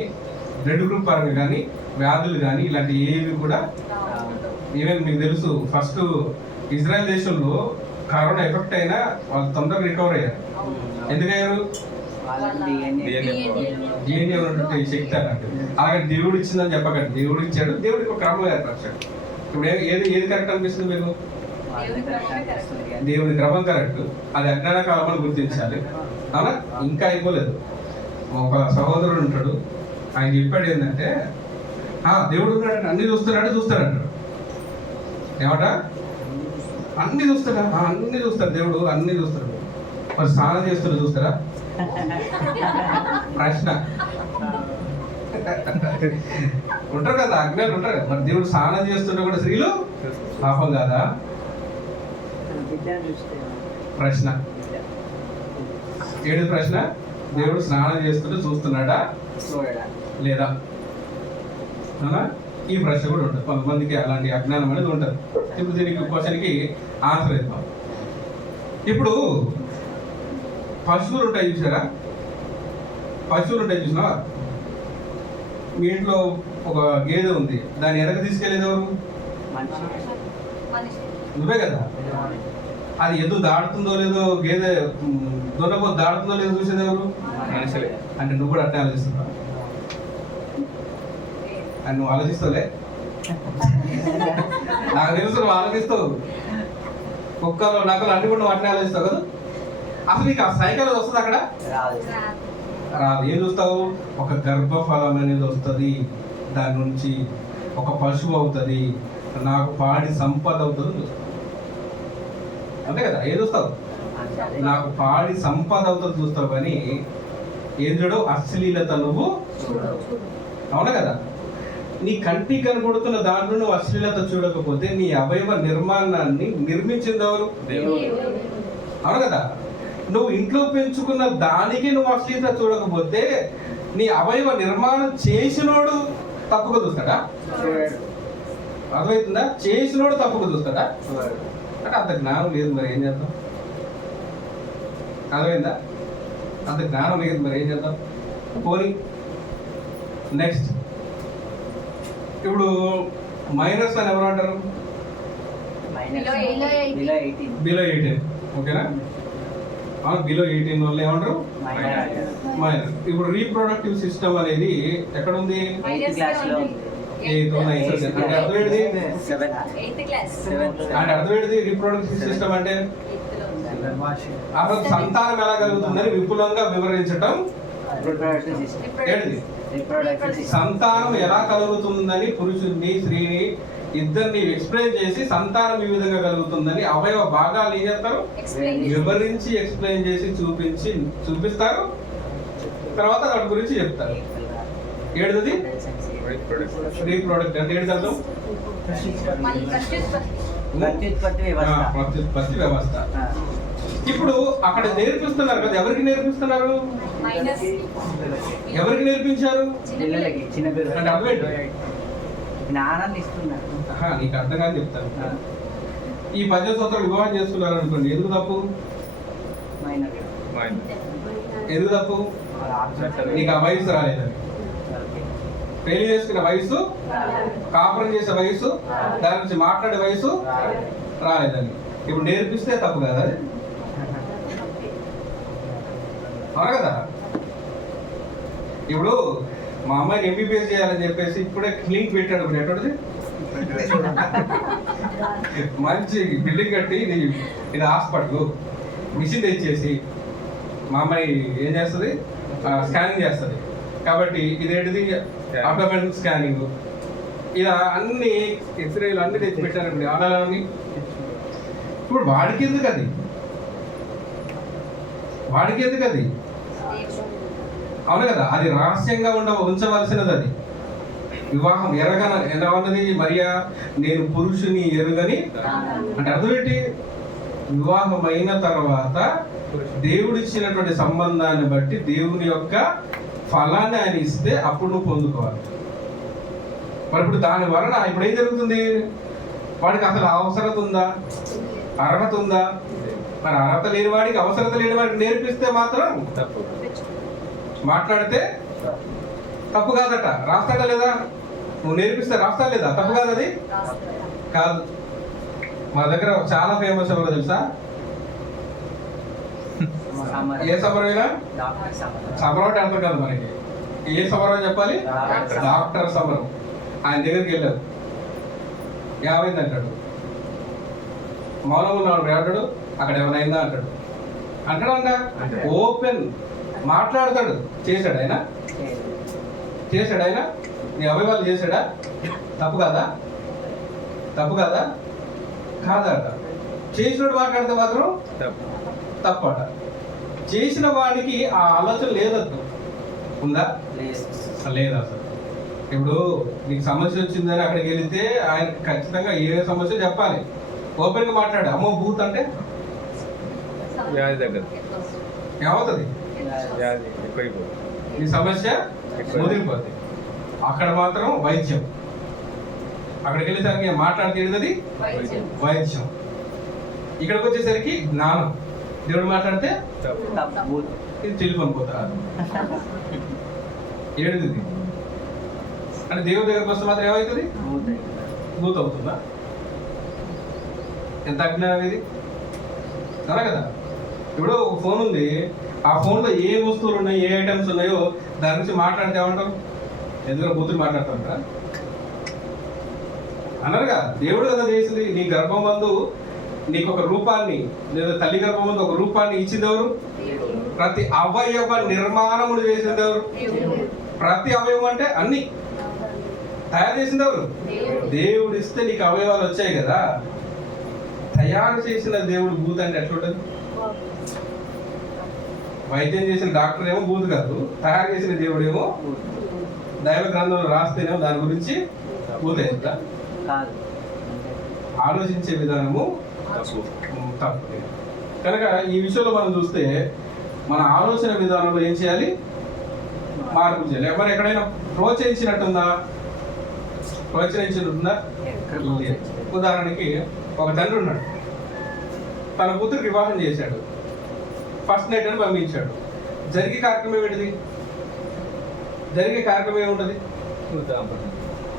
బ్లడ్ గ్రూప్ పరంగా కానీ వ్యాధులు కానీ ఇలాంటి ఏవి కూడా. ఈవెన్ మీకు తెలుసు, ఫస్ట్ ఇజ్రాయెల్ దేశంలో కరోనా ఎఫెక్ట్ అయినా వాళ్ళు తొందరగా రికవర్ అయ్యారు. ఎందుకయ్యారు? డిఎన్ఏ ఉన్నటువంటి శక్తి అన్నట్టు. అలాగే దేవుడు ఇచ్చిందని చెప్పకండి. దేవుడు ఇచ్చాడు, దేవుడికి ఒక క్రమం ఏర్పరిచాడు. ఇప్పుడు ఏది కరెక్ట్ అనిపిస్తుంది మీకు? దేవుడి క్రమం కరెక్ట్. అది అజ్ఞాన కాలం అని గుర్తించాలి. అవునా? ఇంకా అయిపోలేదు. ఒక సహోదరుడు ఉంటాడు, ఆయన చెప్పాడు ఏంటంటే దేవుడు ఉన్నాడు, అన్ని చూస్తాడంటాడు. ఏమట? అన్ని చూస్తాడా? అన్ని చూస్తాడు దేవుడు, అన్ని చూస్తాడు. మరి స్నానం చేస్తున్నా చూస్తారా? ప్రశ్న. ఉంటారు కదా, అజ్ఞానులు ఉంటారు కదా. మరి దేవుడు స్నానం చేస్తుంటే కూడా స్త్రీలు పాపం కాదా? ప్రశ్న. ఏడు ప్రశ్న, దేవుడు స్నానం చేస్తుంటే చూస్తున్నాడా లేదా? అవునా? ఈ ప్రశ్న కూడా ఉంటుంది. కొంతమందికి అలాంటి అజ్ఞానం అనేది ఉంటుంది. ఇప్పుడు దీనికి క్వశ్చన్కి ఆన్సర్ ఇద్దాం. ఇప్పుడు పశువులు ఉంటాయి చూసారా? పశువులు ఉంటాయి చూసినావా? మీ ఇంట్లో ఒక గేదె ఉంది, దాన్ని వెనక తీసుకెళ్ళేది ఎవరు? నువ్వే కదా. అది ఎద్దు దాడుతుందో లేదో, గేదె దున్నపోతు దాడుతుందో లేదో చూసేది ఎవరు? మనుషులే. అంటే నువ్వు కూడా అట్లా ఆలోచిస్తున్నావు? అని నువ్వు ఆలోచిస్తావులే, నాకు తెలుసు నువ్వు ఆలోచిస్తావు. కుక్కలు నక్కలు అన్ని కూడా నువ్వు అట్లా ఆలోచిస్తావు కదా. అసలు నీకు ఆ సైకిల్ వస్తుంది అక్కడ? రాదు. ఏం చూస్తావు? ఒక గర్భఫలం అనేది వస్తుంది, దాని నుంచి ఒక పశువు అవుతుంది, నాకు పాడి సంపద అవుతుంది చూస్తావు. అంతే కదా. ఏం చూస్తావు? నాకు పాడి సంపద అవుతుంది చూస్తావు. కానీ ఏం చూడవు? అశ్లీలత నువ్వు. అవునా కదా. నీ కంటికి కనబడుతున్న దాంట్లో నువ్వు అశ్లీలత చూడకపోతే నీ అవయవ నిర్మాణాన్ని నిర్మించింది ఎవరు? అవును కదా. నువ్వు ఇంట్లో పెంచుకున్న దానికి నువ్వు అశ్లీలత చూడకపోతే నీ అవయవ నిర్మాణం చేసినోడు తప్పుగా చూస్తాడా? అర్థమవుతుందా? చేసినోడు తప్పుగా చూస్తాడా? అంటే అంత జ్ఞానం లేదు, మరి ఏం చేద్దాం? అర్థమైందా? అంత జ్ఞానం లేదు, మరి ఏం చేద్దాం? పోనీ నెక్స్ట్. ఇప్పుడు మైనస్ అని ఎవరు అంటారు? బిలో 18. ఓకేనా? బిలో 18 వాళ్ళు ఏమంటారు? మైనర్. ఇప్పుడు రీప్రొడక్టివ్ సిస్టమ్ అనేది ఎక్కడ ఉంది? 8th క్లాస్ లో. అంటే అర్థం ఏంటిది? అంటే అర్థం ఏంటిది? రీప్రొడక్టివ్ సిస్టమ్ అంటే అసలు సంతానం ఎలా కలుగుతుందని విపులంగా వివరించటం ఏంటిది? సంతానం ఎలా కలుగుతుందని పురుషుడిని స్త్రీని ఇద్దరిని ఎక్స్ప్లెయిన్ చేసి సంతానం ఈ విధంగా కలుగుతుందని అవయవ భాగాలు ఏం చేస్తారు? వివరించి ఎక్స్ప్లెయిన్ చేసి చూపిస్తారు. తర్వాత వాటి గురించి చెప్తారు. ఏడుది రీప్రొడక్ట్ అంటే ఏంటి అర్థం? ప్రత్యుత్పత్తి వ్యవస్థ. ఇప్పుడు అక్కడ నేర్పిస్తున్నారు కదా, ఎవరికి నేర్పిస్తున్నారు? ఎవరికి నేర్పించారు? అంటే అర్థం ఏంటి? జ్ఞానాన్ని ఇస్తున్నారు. నీకు అర్థం కాని చెప్తాను. ఈ 18 సంవత్సరాలు వివాహం చేస్తున్నారు అనుకోండి, ఎందుకు తప్పు? ఎందుకు తప్పు? నీకు ఆ వయసు రాలేదని. పెళ్లి చేసుకునే వయసు, కాపురం చేసే వయసు, దాని నుంచి మాట్లాడే వయసు రాలేదని. ఇప్పుడు నేర్పిస్తే తప్పు కదా అది? అవునా కదా. ఇప్పుడు మా అమ్మాయిని ఎంబీబీఎస్ చేయాలని చెప్పేసి ఇప్పుడే క్లినిక్ పెట్టాడు. ఇప్పుడు ఎక్కడిది? మంచి బిల్డింగ్ కట్టి ఇది హాస్పిటల్ మిషన్ తెచ్చేసి మా అమ్మాయి ఏం చేస్తుంది? స్కానింగ్ చేస్తుంది. కాబట్టి ఇదేంటిది? Abdominal scanning. ఇలా అన్ని ఎక్స్రేలు అన్ని తెచ్చి పెట్టారండి ఆడాలని. ఇప్పుడు వాడికి ఎందుకు అది? అవును కదా. అది రహస్యంగా ఉంచవలసినది. అది వివాహం ఎలా ఉన్నది? మరియా నేను పురుషుని ఎరుగని అంటే అర్థం ఏంటి? వివాహమైన తర్వాత దేవుడిచ్చినటువంటి సంబంధాన్ని బట్టి దేవుని యొక్క ఫలాన్ని ఆయన ఇస్తే అప్పుడు నువ్వు పొందుకోవాలి. మరి ఇప్పుడు దాని వలన ఇప్పుడు ఏం జరుగుతుంది? వాడికి అసలు అవసరత ఉందా? అర్హత ఉందా? మరి అర్హత లేని వాడికి, అవసరత లేని వాడికి నేర్పిస్తే మాత్రం తప్పు, మాట్లాడితే తప్పు కాదట. రాస్తాడా లేదా? నువ్వు నేర్పిస్తే రాస్తా లేదా? తప్పు కాదు అది? కాదు. మా దగ్గర చాలా ఫేమస్ ఎవరో తెలుసా? ఏ సమరమైనా సమరం అంటే అర్థం కాదు మనకి. ఏ సమరం చెప్పాలి? డాక్టర్ సమరం. ఆయన దగ్గరికి వెళ్ళారు. ఏమైంది అంటాడు. మౌనం ఉన్నాడు అంటాడు. అక్కడ ఏమైనా అంటాడు. అంటాడంట ఓపెన్ మాట్లాడతాడు. చేశాడు ఆయన నీ అవయవాలు చేశాడా? తప్పు కాదా? కాదట. చేసినోడు మాట్లాడితే మాత్రం తప్పట. చేసిన వాడికి ఆ ఆలోచన లేదద్దు. ఉందా? లేదు అసలు. ఇప్పుడు నీకు సమస్య వచ్చిందని అక్కడికి వెళితే ఆయన ఖచ్చితంగా ఏ సమస్య చెప్పాలి. ఓపెన్గా మాట్లాడు. అమ్మో బూత్ అంటే వ్యాధి దగ్గర ఏమవుతుంది? వ్యాధి ఎక్కువైపోతుంది. ఈ సమస్య ముదిరిపోతుంది. అక్కడ మాత్రం వైద్యం. అక్కడికి వెళ్ళేసరికి మాట్లాడితే వైద్యం. ఇక్కడికి వచ్చేసరికి జ్ఞానం. దేవుడు మాట్లాడితే ఇది టెలిఫోన్ పోతా ఏడుది. అంటే దేవుడి దగ్గరకు వస్తే మాత్రం ఏమవుతుంది? భూత అవుతుందా? ఎంత అజ్ఞానం ఇది కదా కదా. ఇప్పుడు ఒక ఫోన్ ఉంది, ఆ ఫోన్లో ఏ వస్తువులు ఉన్నాయి, ఏ ఐటమ్స్ ఉన్నాయో దాని గురించి మాట్లాడితే ఏమంటారు? ఎందుకంటే బూతులు మాట్లాడుతుంటారా అన్నారుగా. దేవుడు కదా చేసింది. నీ గర్భం ముందు నీకు ఒక రూపాన్ని, లేదా తల్లి గర్భం ముందు ఒక రూపాన్ని ఇచ్చింది ఎవరు? ప్రతి అవయవ నిర్మాణములు చేసింది ఎవరు? ప్రతి అవయవం అంటే అన్ని తయారు చేసింది ఎవరు? దేవుడు ఇస్తే నీకు అవయవాలు వచ్చాయి కదా. తయారు చేసిన దేవుడు భూత అంటే ఎట్లుంటది? వైద్యం చేసిన డాక్టర్ ఏమో భూత కాదు, తయారు చేసిన దేవుడు ఏమో దైవ గ్రంథంలో రాస్తేనేమో దాని గురించి భూత ఎంత. ఆలోచించే విధానము తప్పు. కనుక ఈ విషయంలో మనం చూస్తే మన ఆలోచన విధానంలో ఏం చేయాలి? మార్పు చేయాలి. ఎవరు ఎక్కడైనా ప్రోత్సహించినట్టుందా? ప్రోత్సహించినట్టుందా? ఉదాహరణకి ఒక తండ్రి ఉన్నాడు, తన కూతురు వివాహం చేశాడు, ఫస్ట్ నైట్ అని పంపించాడు. జరిగే కార్యక్రమం ఏంటిది? జరిగే కార్యక్రమం ఏముంటుంది?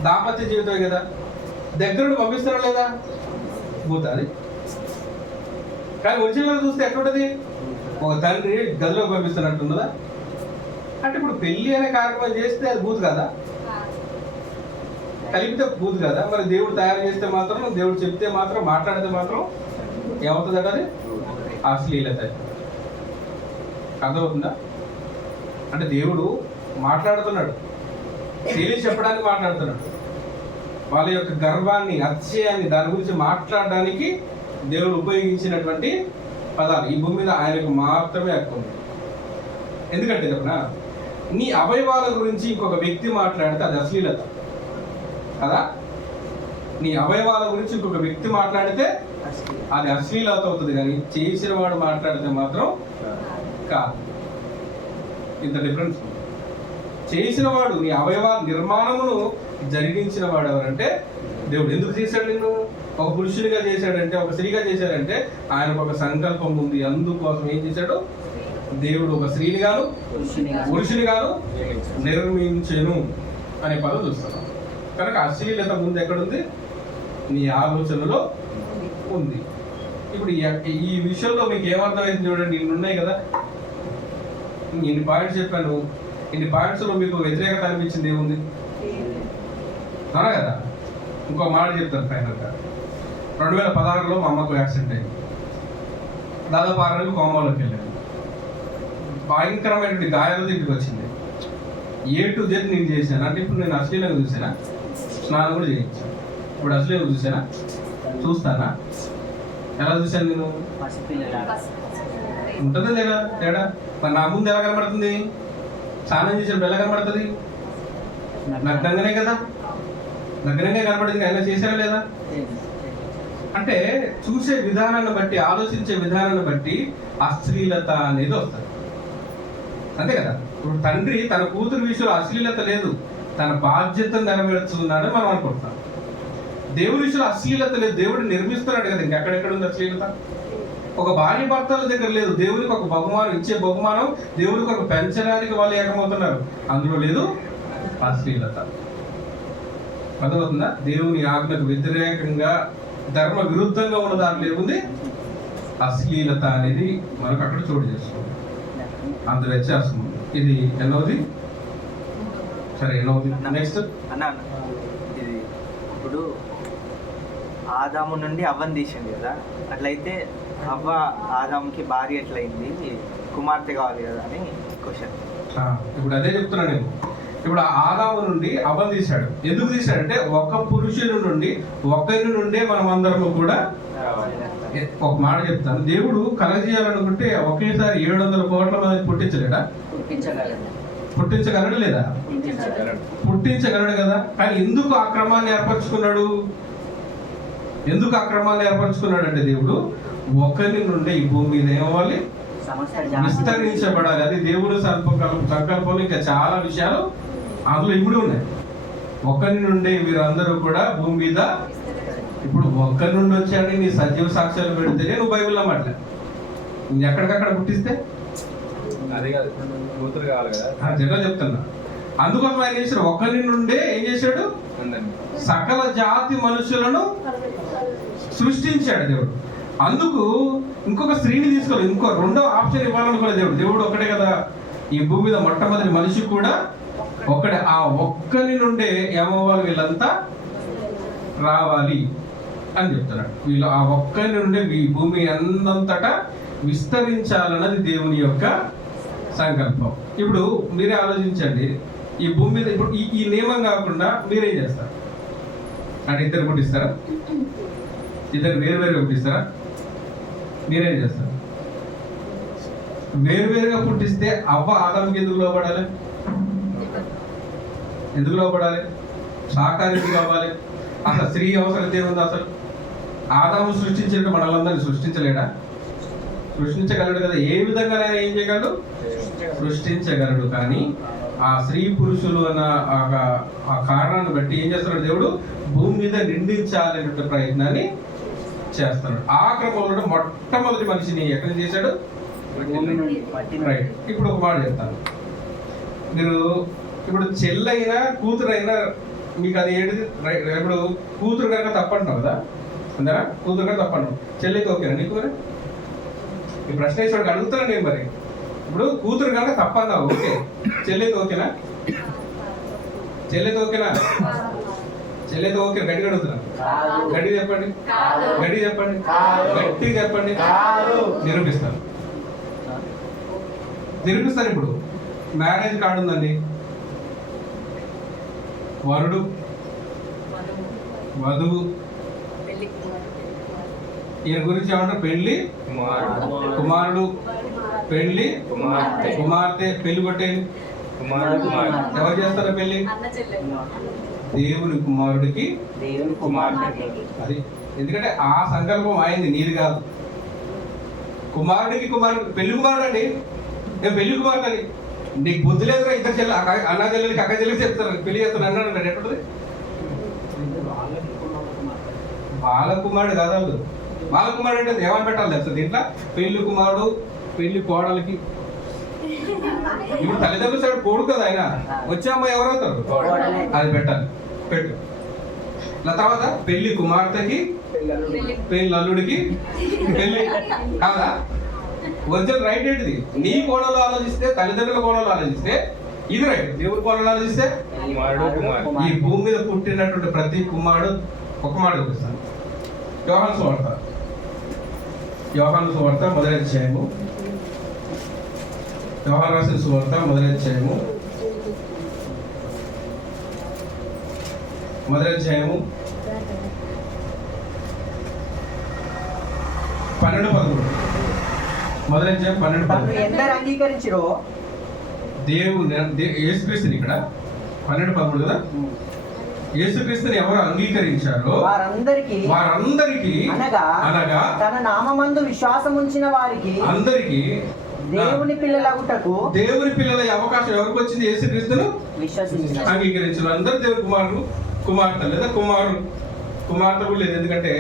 దాంపత్య జీవితమే కదా. దగ్గరుండి పంపిస్తారా లేదా? భూత అది. కానీ ఒరిజినల్ చూస్తే ఎట్లుంటది? ఒక తండ్రి గదిలోకి పంపిస్తున్నట్టుందా? అంటే ఇప్పుడు పెళ్లి అనే కార్యక్రమం చేస్తే అది భూత కదా, కలిపితే భూత కదా. మరి దేవుడు తయారు చేస్తే మాత్రం, దేవుడు చెప్తే మాత్రం, మాట్లాడితే మాత్రం ఏమవుతుంది అంటే అది అశ్లీలత. అర్థమవుతుందా? అంటే దేవుడు మాట్లాడుతున్నాడు, తెలియ చెప్పడానికి మాట్లాడుతున్నాడు. వాళ్ళ యొక్క గర్వాన్ని, అతిశయాన్ని, దాని గురించి మాట్లాడడానికి దేవుడు ఉపయోగించినటువంటి పదాలు ఈ భూమి మీద ఆయనకు మాత్రమే హక్కు ఉంది. ఎందుకంటే చెప్పనా, నీ అవయవాల గురించి ఇంకొక వ్యక్తి మాట్లాడితే అది అశ్లీలత కదా. నీ అవయవాల గురించి ఇంకొక వ్యక్తి మాట్లాడితే అది అశ్లీలత అవుతుంది, కానీ చేసిన వాడు మాట్లాడితే మాత్రం కాదు. ఇంత డిఫరెన్స్. చేసిన వాడు, నీ అవయవాల నిర్మాణమును జరిగించిన వాడు ఎవరంటే దేవుడు. ఎందుకు చేశాడు నిన్ను? ఒక పురుషునిగా చేశాడంటే, ఒక స్త్రీగా చేశాడంటే ఆయనకు ఒక సంకల్పం ఉంది. అందుకోసం ఏం చేశాడు? దేవుడు ఒక స్త్రీని గాను పురుషుని గాను నిర్మించెను అనే పదం చూస్తున్నాం. కనుక అశ్లీలత ముందు ఎక్కడుంది? నీ ఆలోచనలో ఉంది. ఇప్పుడు ఈ విషయంలో మీకు ఏమర్థమైంది చూడండి. ఇన్ని ఉన్నాయి కదా, ఇన్ని పాయింట్స్ చెప్పాను. ఇన్ని పాయింట్స్లో మీకు వ్యతిరేకత అనిపించింది ఏముంది? అవునా కదా. ఇంకో మాట చెప్తాను ఫైనల్గా. 2016లో మా అమ్మకు యాక్సిడెంట్ అయింది. దాదాపు 6 నెలలు కోమాలోకి వెళ్ళాను. భయంకరమైనటువంటి గాయాలతో ఇంటికి వచ్చింది. A to Z నేను చేశాను. అంటే ఇప్పుడు నేను అశ్లీలంగా చూసానా? స్నానం కూడా చేయించాను. ఇప్పుడు అశ్లీలంగా చూసానా? చూస్తానా? ఎలా చూశాను నేను? ఉంటుంది లేదా తేడా? మరి నా ముందు ఎలా కనబడుతుంది? స్నానం చేసినప్పుడు ఎలా కనబడుతుంది? నగ్నంగానే కదా, నగ్నంగా కనబడింది. అయినా చేశారా లేదా? అంటే చూసే విధానాన్ని బట్టి, ఆలోచించే విధానాన్ని బట్టి అశ్లీలత అనేది వస్తుంది. అంతే కదా. ఇప్పుడు తండ్రి తన కూతురు విషయంలో అశ్లీలత లేదు, తన బాధ్యతను నెరవేరుస్తున్నాడని మనం అనుకుంటున్నాం. దేవుడి విషయంలో అశ్లీలత లేదు, దేవుడు నిర్మిస్తున్నాడు కదా. ఇంకెక్కడెక్కడ ఉంది అశ్లీలత? ఒక భార్య భర్తల దగ్గర లేదు. దేవునికి ఒక బహుమానం, ఇచ్చే బహుమానం దేవుడికి ఒక పెంచడానికి వాళ్ళు ఏకమవుతున్నారు. అందులో లేదు అశ్లీలత. అర్థమవుతుందా? దేవుని ఆజ్ఞకు వ్యతిరేకంగా, ధర్మ విరుద్ధంగా ఉన్న దాంట్లో ఏముంది? అశ్లీలత అనేది మనకు అక్కడ చోటు చేస్తుంది. అంత వ్యత్యాసం. ఇది ఎన్నోది? సరే, ఎన్నోది? నెక్స్ట్ అన్న, ఇది ఇప్పుడు ఆదాము నుండి అవ్వని తీసింది కదా, అట్లయితే అవ్వ ఆదాముకి భార్య ఎట్లయింది? కుమార్తె కావాలి కదా అని క్వశ్చన్. ఇప్పుడు అదే చెప్తున్నాను నేను. ఇప్పుడు ఆదాము నుండి అవ్వని తీశాడు. ఎందుకు తీశాడంటే ఒక పురుషుని నుండి, ఒకరి నుండే మనం అందరము కూడా. ఒక మాట చెప్తాను, దేవుడు కలగజేయాలనుకుంటే ఒకేసారి 700 కోట్ల మంది పుట్టించలేడా? పుట్టించగలడు లేదా? పుట్టించగలడు కదా. కానీ ఎందుకు ఆ క్రమాన్ని ఏర్పరచుకున్నాడు? ఎందుకు ఆ క్రమాన్ని ఏర్పరచుకున్నాడు అంటే దేవుడు ఒకరి నుండి ఈ భూమి మీద ఏమవ్వాలి, విస్తరించబడాలి. అది దేవుడు సంకల్పంలో ఇంకా చాలా విషయాలు అందులో ఇమిడి ఉన్నాయి. ఒకరి నుండి మీరందరూ కూడా భూమి మీద, ఇప్పుడు ఒక్కరి నుండి వచ్చాడని నీ సజీవ సాక్ష్యాలు పెడితేనే నువ్వు బైబిల్లో మాట్లా, ఎక్కడికక్కడ పుట్టిస్తే అది కాదు, కూతురు కావాలి కదా. జనరల్ చెప్తున్నా. అందుకోసం ఆయన చేశాడు, ఒకరి నుండే ఏం చేశాడు, సకల జాతి మనుషులను సృష్టించాడు దేవుడు. అందుకు ఇంకొక స్త్రీని తీసుకోలేదు, ఇంకో రెండో ఆప్షన్ ఇవ్వాలనుకోలేదు దేవుడు. దేవుడు ఒక్కడే కదా ఈ భూమి మీద మొట్టమొదటి మనిషి కూడా ఒక్కడే. ఆ ఒక్కరి నుండే ఏమవ్వాలి, వీళ్ళంతా రావాలి అని చెప్తున్నాడు. వీళ్ళు ఆ ఒక్కరి నుండి ఈ భూమి అందంతటా విస్తరించాలన్నది దేవుని యొక్క సంకల్పం. ఇప్పుడు మీరే ఆలోచించండి, ఈ భూమి మీద ఇప్పుడు ఈ నియమం కాకుండా మీరేం చేస్తారు అంటే ఇద్దరు పుట్టిస్తారా, ఇద్దరు వేరువేరుగా పుట్టిస్తారా, మీరేం చేస్తారు? వేరువేరుగా పుట్టిస్తే అవ్వ ఆదాముకి ఎందుకు లోపడాలి, ఎందుకు లోపడాలి, సాకారికి కావాలి. అసలు స్త్రీ అవసరం ఏముంది? అసలు ఆదాము సృష్టించినట్టు మనలందరినీ సృష్టించలేడా? సృష్టించగలడు కదా, ఏ విధంగా ఏం చేయగలడు, సృష్టించగలడు. కానీ ఆ స్త్రీ పురుషులు అన్న ఆ కారణాన్ని బట్టి ఏం చేస్తున్నాడు దేవుడు, భూమి మీద నిందించాలనే ప్రయత్నాన్ని చేస్తున్నాడు. ఆ క్రమంలో మొట్టమొదటి మనిషిని ఎక్కడ చేశాడు, రైట్. ఇప్పుడు ఒక మాట చెప్తాను, మీరు ఇప్పుడు చెల్లైనా కూతురైనా మీకు అది ఏంటిది, ఇప్పుడు కూతురు కనుక తప్పంటున్నావు కదా, అందరా కూతురు కనుక తప్పంటున్నావు, చెల్లైతే ఓకేనా నీకు? మరి ఈ ప్రశ్న వేసేవాడికి అడుగుతాను నేను. మరి ఇప్పుడు కూతురు కనుక తప్పన్నావు, ఓకే, చెల్లైతే ఓకేనా? చెల్లైతే ఓకేనా? చెల్లైతే ఓకే, గట్టిగా అడుగుతున్నా, గట్టి చెప్పండి, గట్టి చెప్పండి, గట్టి చెప్పండి. నిరూపిస్తాను, నిరూపిస్తాను. ఇప్పుడు మ్యారేజ్ కార్డు ఉందండి, వరుడు వధువు, ఈయన గురించి ఏమంటారు, పెళ్లి కుమారుడు, పెళ్లి కుమార్తె. పెళ్లి కొట్టేది ఎవరు చేస్తారా పెళ్లి? దేవుని కుమారుడికి అది. ఎందుకంటే ఆ సంకల్పం అయింది, నీది కాదు. కుమారుడికి కుమారుడు, పెళ్లి కుమారుడు అండి, నేను పెళ్లి కుమారుడు అని. నీకు బుద్ధి లేదురా, ఇద్దరు చెల్లె అన్న చెల్లెలకి అక్క చెల్లెలకి చెప్తాను పెళ్లి చేస్తాను అన్నాడు. ఎక్కడుంది? బాలకుమారుడు కాదు, బాలకుమారుడు అంటే ఏమని పెట్టాలి తెలుసా దీంట్లో? పెళ్లి కుమారుడు, పెళ్లి కోడలికి. ఇప్పుడు తల్లిదండ్రులు సైడ్ కొడుకు కదా ఆయన, వచ్చే అమ్మాయి ఎవరవుతారు, అది పెట్టాలి, పెట్టు. తర్వాత పెళ్లి కుమార్తెకి, పెళ్లి అల్లుడికి, పెళ్లి కాదా? ఒరిజినల్ రైట్ ఏంటిది? నీ కోణంలో ఆలోచిస్తే, తల్లిదండ్రుల కోణంలో ఆలోచిస్తే ఇది రైట్. దేవుడి కోణంలో ఆలోచిస్తే ఈ భూమి మీద పుట్టినటువంటి ప్రతి కుమారుడు, ఒక మాట చూపిస్తాను. యోహాను సువార్త, యోహాను సువార్త మొదటి అధ్యాయము, యోహాను రాసిన సువార్త మొదటి అధ్యాయము, మొదటి అధ్యాయము 12-13. మొదటి అధ్యాయం 12-13. ఎందరు అంగీకరించిరో యేసుక్రీస్తుని, ఇక్కడ 12-13 కదా, యేసుక్రీస్తుని ఎవరు అంగీకరించారో వారందరికీ అనగా తన నామమందు విశ్వాసం ఉంచిన వారికి అందరికీ దేవుని పిల్లలగుటకు, దేవుని పిల్లల అవకాశం ఎవరికి వచ్చింది? యేసుక్రీస్తును అంగీకరించారు అందరూ దేవుని కుమారుడు, కుమార్తె లేదా కుమార్తె కూడా లేదు. ఎందుకంటే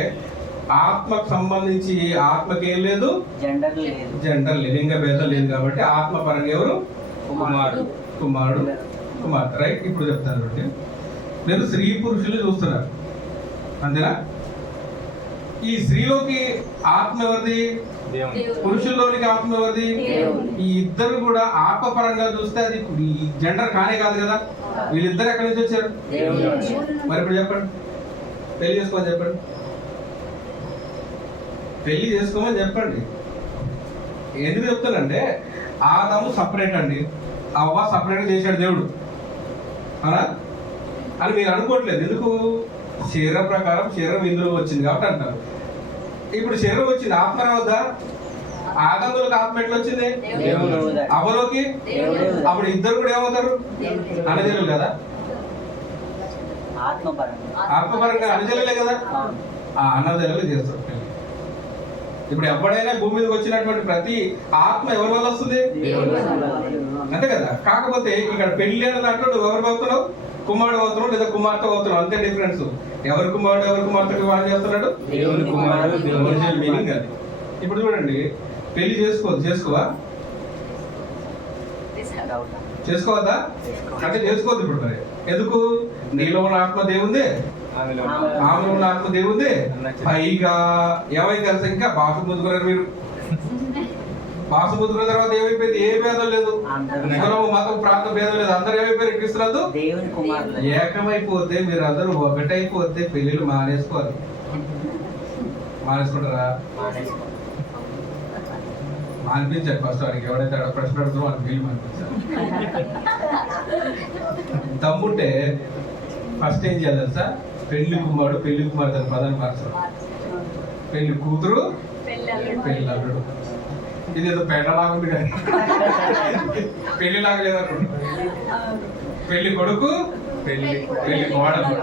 ఆత్మకు సంబంధించి ఆత్మకి ఏం లేదు, జెండర్ లేదు, లింగ భేదం లేదు. కాబట్టి ఆత్మ పరంగా ఎవరు, కుమారుడు కుమార్తె, రైట్. ఇప్పుడు చెప్తాను, నేను స్త్రీ పురుషులు చూస్తున్నారు, అంతేనా? ఈ స్త్రీలోకి ఆత్మ ఎవరిది, పురుషుల్లోనికి ఆత్మ ఎవరిది? ఈ ఇద్దరు కూడా ఆత్మపరంగా చూస్తే అది జెండర్ కానే కాదు కదా. వీళ్ళిద్దరు ఎక్కడి నుంచి వచ్చారు? మరి ఇప్పుడు చెప్పండి, పెళ్లి చేసుకోమని చెప్పండి, పెళ్లి చేసుకోమని చెప్పండి. ఎందుకు చెప్తానంటే ఆదాము సపరేట్ అండి, అవ్వ సపరేట్ చేశాడు దేవుడు అనా అని మీరు అనుకోవట్లేదు. ఎందుకు? శరీరం ప్రకారం శరీరం ఇందులో వచ్చింది కాబట్టి అంటారు. ఇప్పుడు శరీరం వచ్చింది, ఆత్మ రావద్దా? ఆదాములకు ఆత్మ ఎట్లా వచ్చింది? అవ్వలోకి. అప్పుడు ఇద్దరు కూడా ఏమవుతారు? అనజనులు కదా, ఆత్మపరంగా అనజనులే కదా. ఆ అనజనులు చేస్తారు. ఇప్పుడు ఎవడైనా భూమి మీదకి వచ్చినటువంటి ప్రతి ఆత్మ ఎవరి వల్ల వస్తుంది? అంతే కదా. కాకపోతే ఇక్కడ పెళ్లి అనే దాంట్లో నువ్వు ఎవరు అవుతున్నావు? కుమారుడు అవుతున్నావు లేదా కుమార్తె అవుతున్నావు, అంతే డిఫరెన్స్. ఎవరి కుమారుడు ఎవరి కుమార్తెకి వివాహం చేస్తున్నాడు? దేవుని కుమారుడు, దేవుని ఒరిజినల్ మీనింగ్ అది. ఇప్పుడు చూడండి, పెళ్లి చేసుకోవా? చేసుకోవద్దా? అంటే చేసుకోవద్దు. ఇప్పుడు మరి ఎందుకు? నీలో ఉన్న ఆత్మ దేవుంది, ఆమెలో ఆమెలో ఉన్న ఆత్మ దేవుంది. పైగా ఏమైంది తెలుసా? ఇంకా భాష ముద్దుకున్నారు మీరు. భాష ముద్దుకున్న తర్వాత ఏమైపోయింది? ఏ భేదం లేదు, కులం మతం ప్రాంతం భేదం లేదు, అందరూ ఏమైపోయారు? క్రీస్తునందు దేవుని కుమారులు. ఏకమైపోతే మీరు అందరూ ఒకటైపోతే పెళ్లిళ్ళు మానేసుకోవాలి. మానేసుకుంటారా? మానిపించారు ఫస్ట్. వాడికి ఎవడైతే అక్కడ ప్రశ్న అడుగుతారో వాళ్ళకి వీళ్ళు మానిపించారు. దమ్ముంటే ఫస్ట్ ఏం చేయాలి తెలుసా? పెళ్లి కుమారుడు పెళ్లి కుమార్తె అని పదాన్ని మార్చారు. పెళ్లి కూతురు పెళ్లి అల్లుడు. ఇది ఏదో పెళ్ళలాగా ఉంది కానీ పెళ్లిలాగా లేదనుకోండి. పెళ్లి కొడుకు పెళ్లి పెళ్లి కోడలు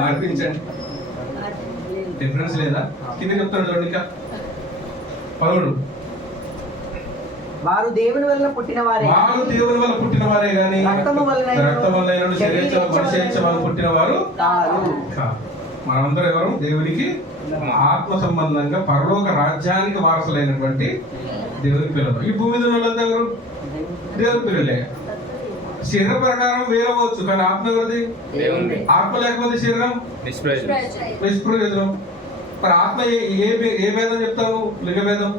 మార్పించండి. డిఫరెన్స్ లేదా? కింద చెప్తాడు చూడండి. ఇంకా 11. వారు దేవుని వలన పుట్టిన వారే, వారు దేవుని వల్ల పుట్టిన వారే గాని రక్తము వలనైనను, రక్తం వలన శరీర వల్ల పుట్టిన వారు కారు. కాదు. మనందరం ఎవరు? దేవునికి ఆత్మ సంబంధంగా పరలోక రాజ్యానికి వారసులైనటువంటి దేవుని పిల్లలు. ఈ భూమి మీద వాళ్ళంతా ఎవరు? దేవుని పిల్లలే. శరీర ప్రకారం వేరవచ్చు, కానీ ఆత్మ ఎవరిది? దేవునిది. ఆత్మ లేకపోతే శరీరం నిష్ప్రయోజనం. మరి ఆత్మ ఏ భేదం చెప్తావు? లింగ భేదం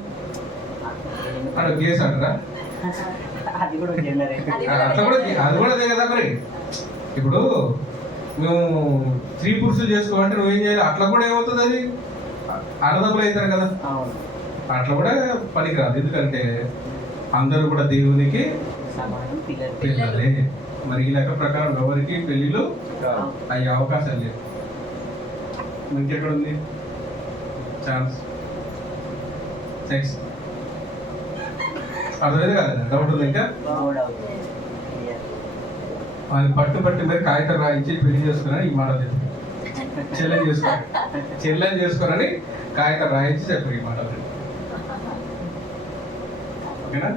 అక్కడ కేసు అంటారా? అది కూడా జెండరే. అట్లా కూడా అది కూడా అదే కదా. మరి ఇప్పుడు మేము స్త్రీ పురుషులు చేసుకోవాలంటే నువ్వేం చేయాలి? అట్లా కూడా ఏమవుతుంది? అది అన్నదమ్ములు అవుతారు కదా. అవును. అట్లా కూడా పనికిరాదు. ఎందుకంటే అందరూ కూడా దేవునికి సమానం పిల్లలు. పిల్లలే. మరి ఈ లెక్క ప్రకారం ఎవరికి పెళ్లిళ్ళు అయ్యే అవకాశం లేదు. ఇంకెక్కడ ఉంది ఛాన్స్? సెక్స్ అర్థమైంది కదా? డౌట్ ఉంది ఇంకా? మూడు అవుతుంది. వాళ్ళు పట్టు మరి కాగితం రాయించి పెళ్లి చేసుకున్నారని ఈ మాట చెప్పి చెల్లెని చేసుకోరని కాగితం రాయించి చెప్పారు ఈ మాట. ఓకేనా?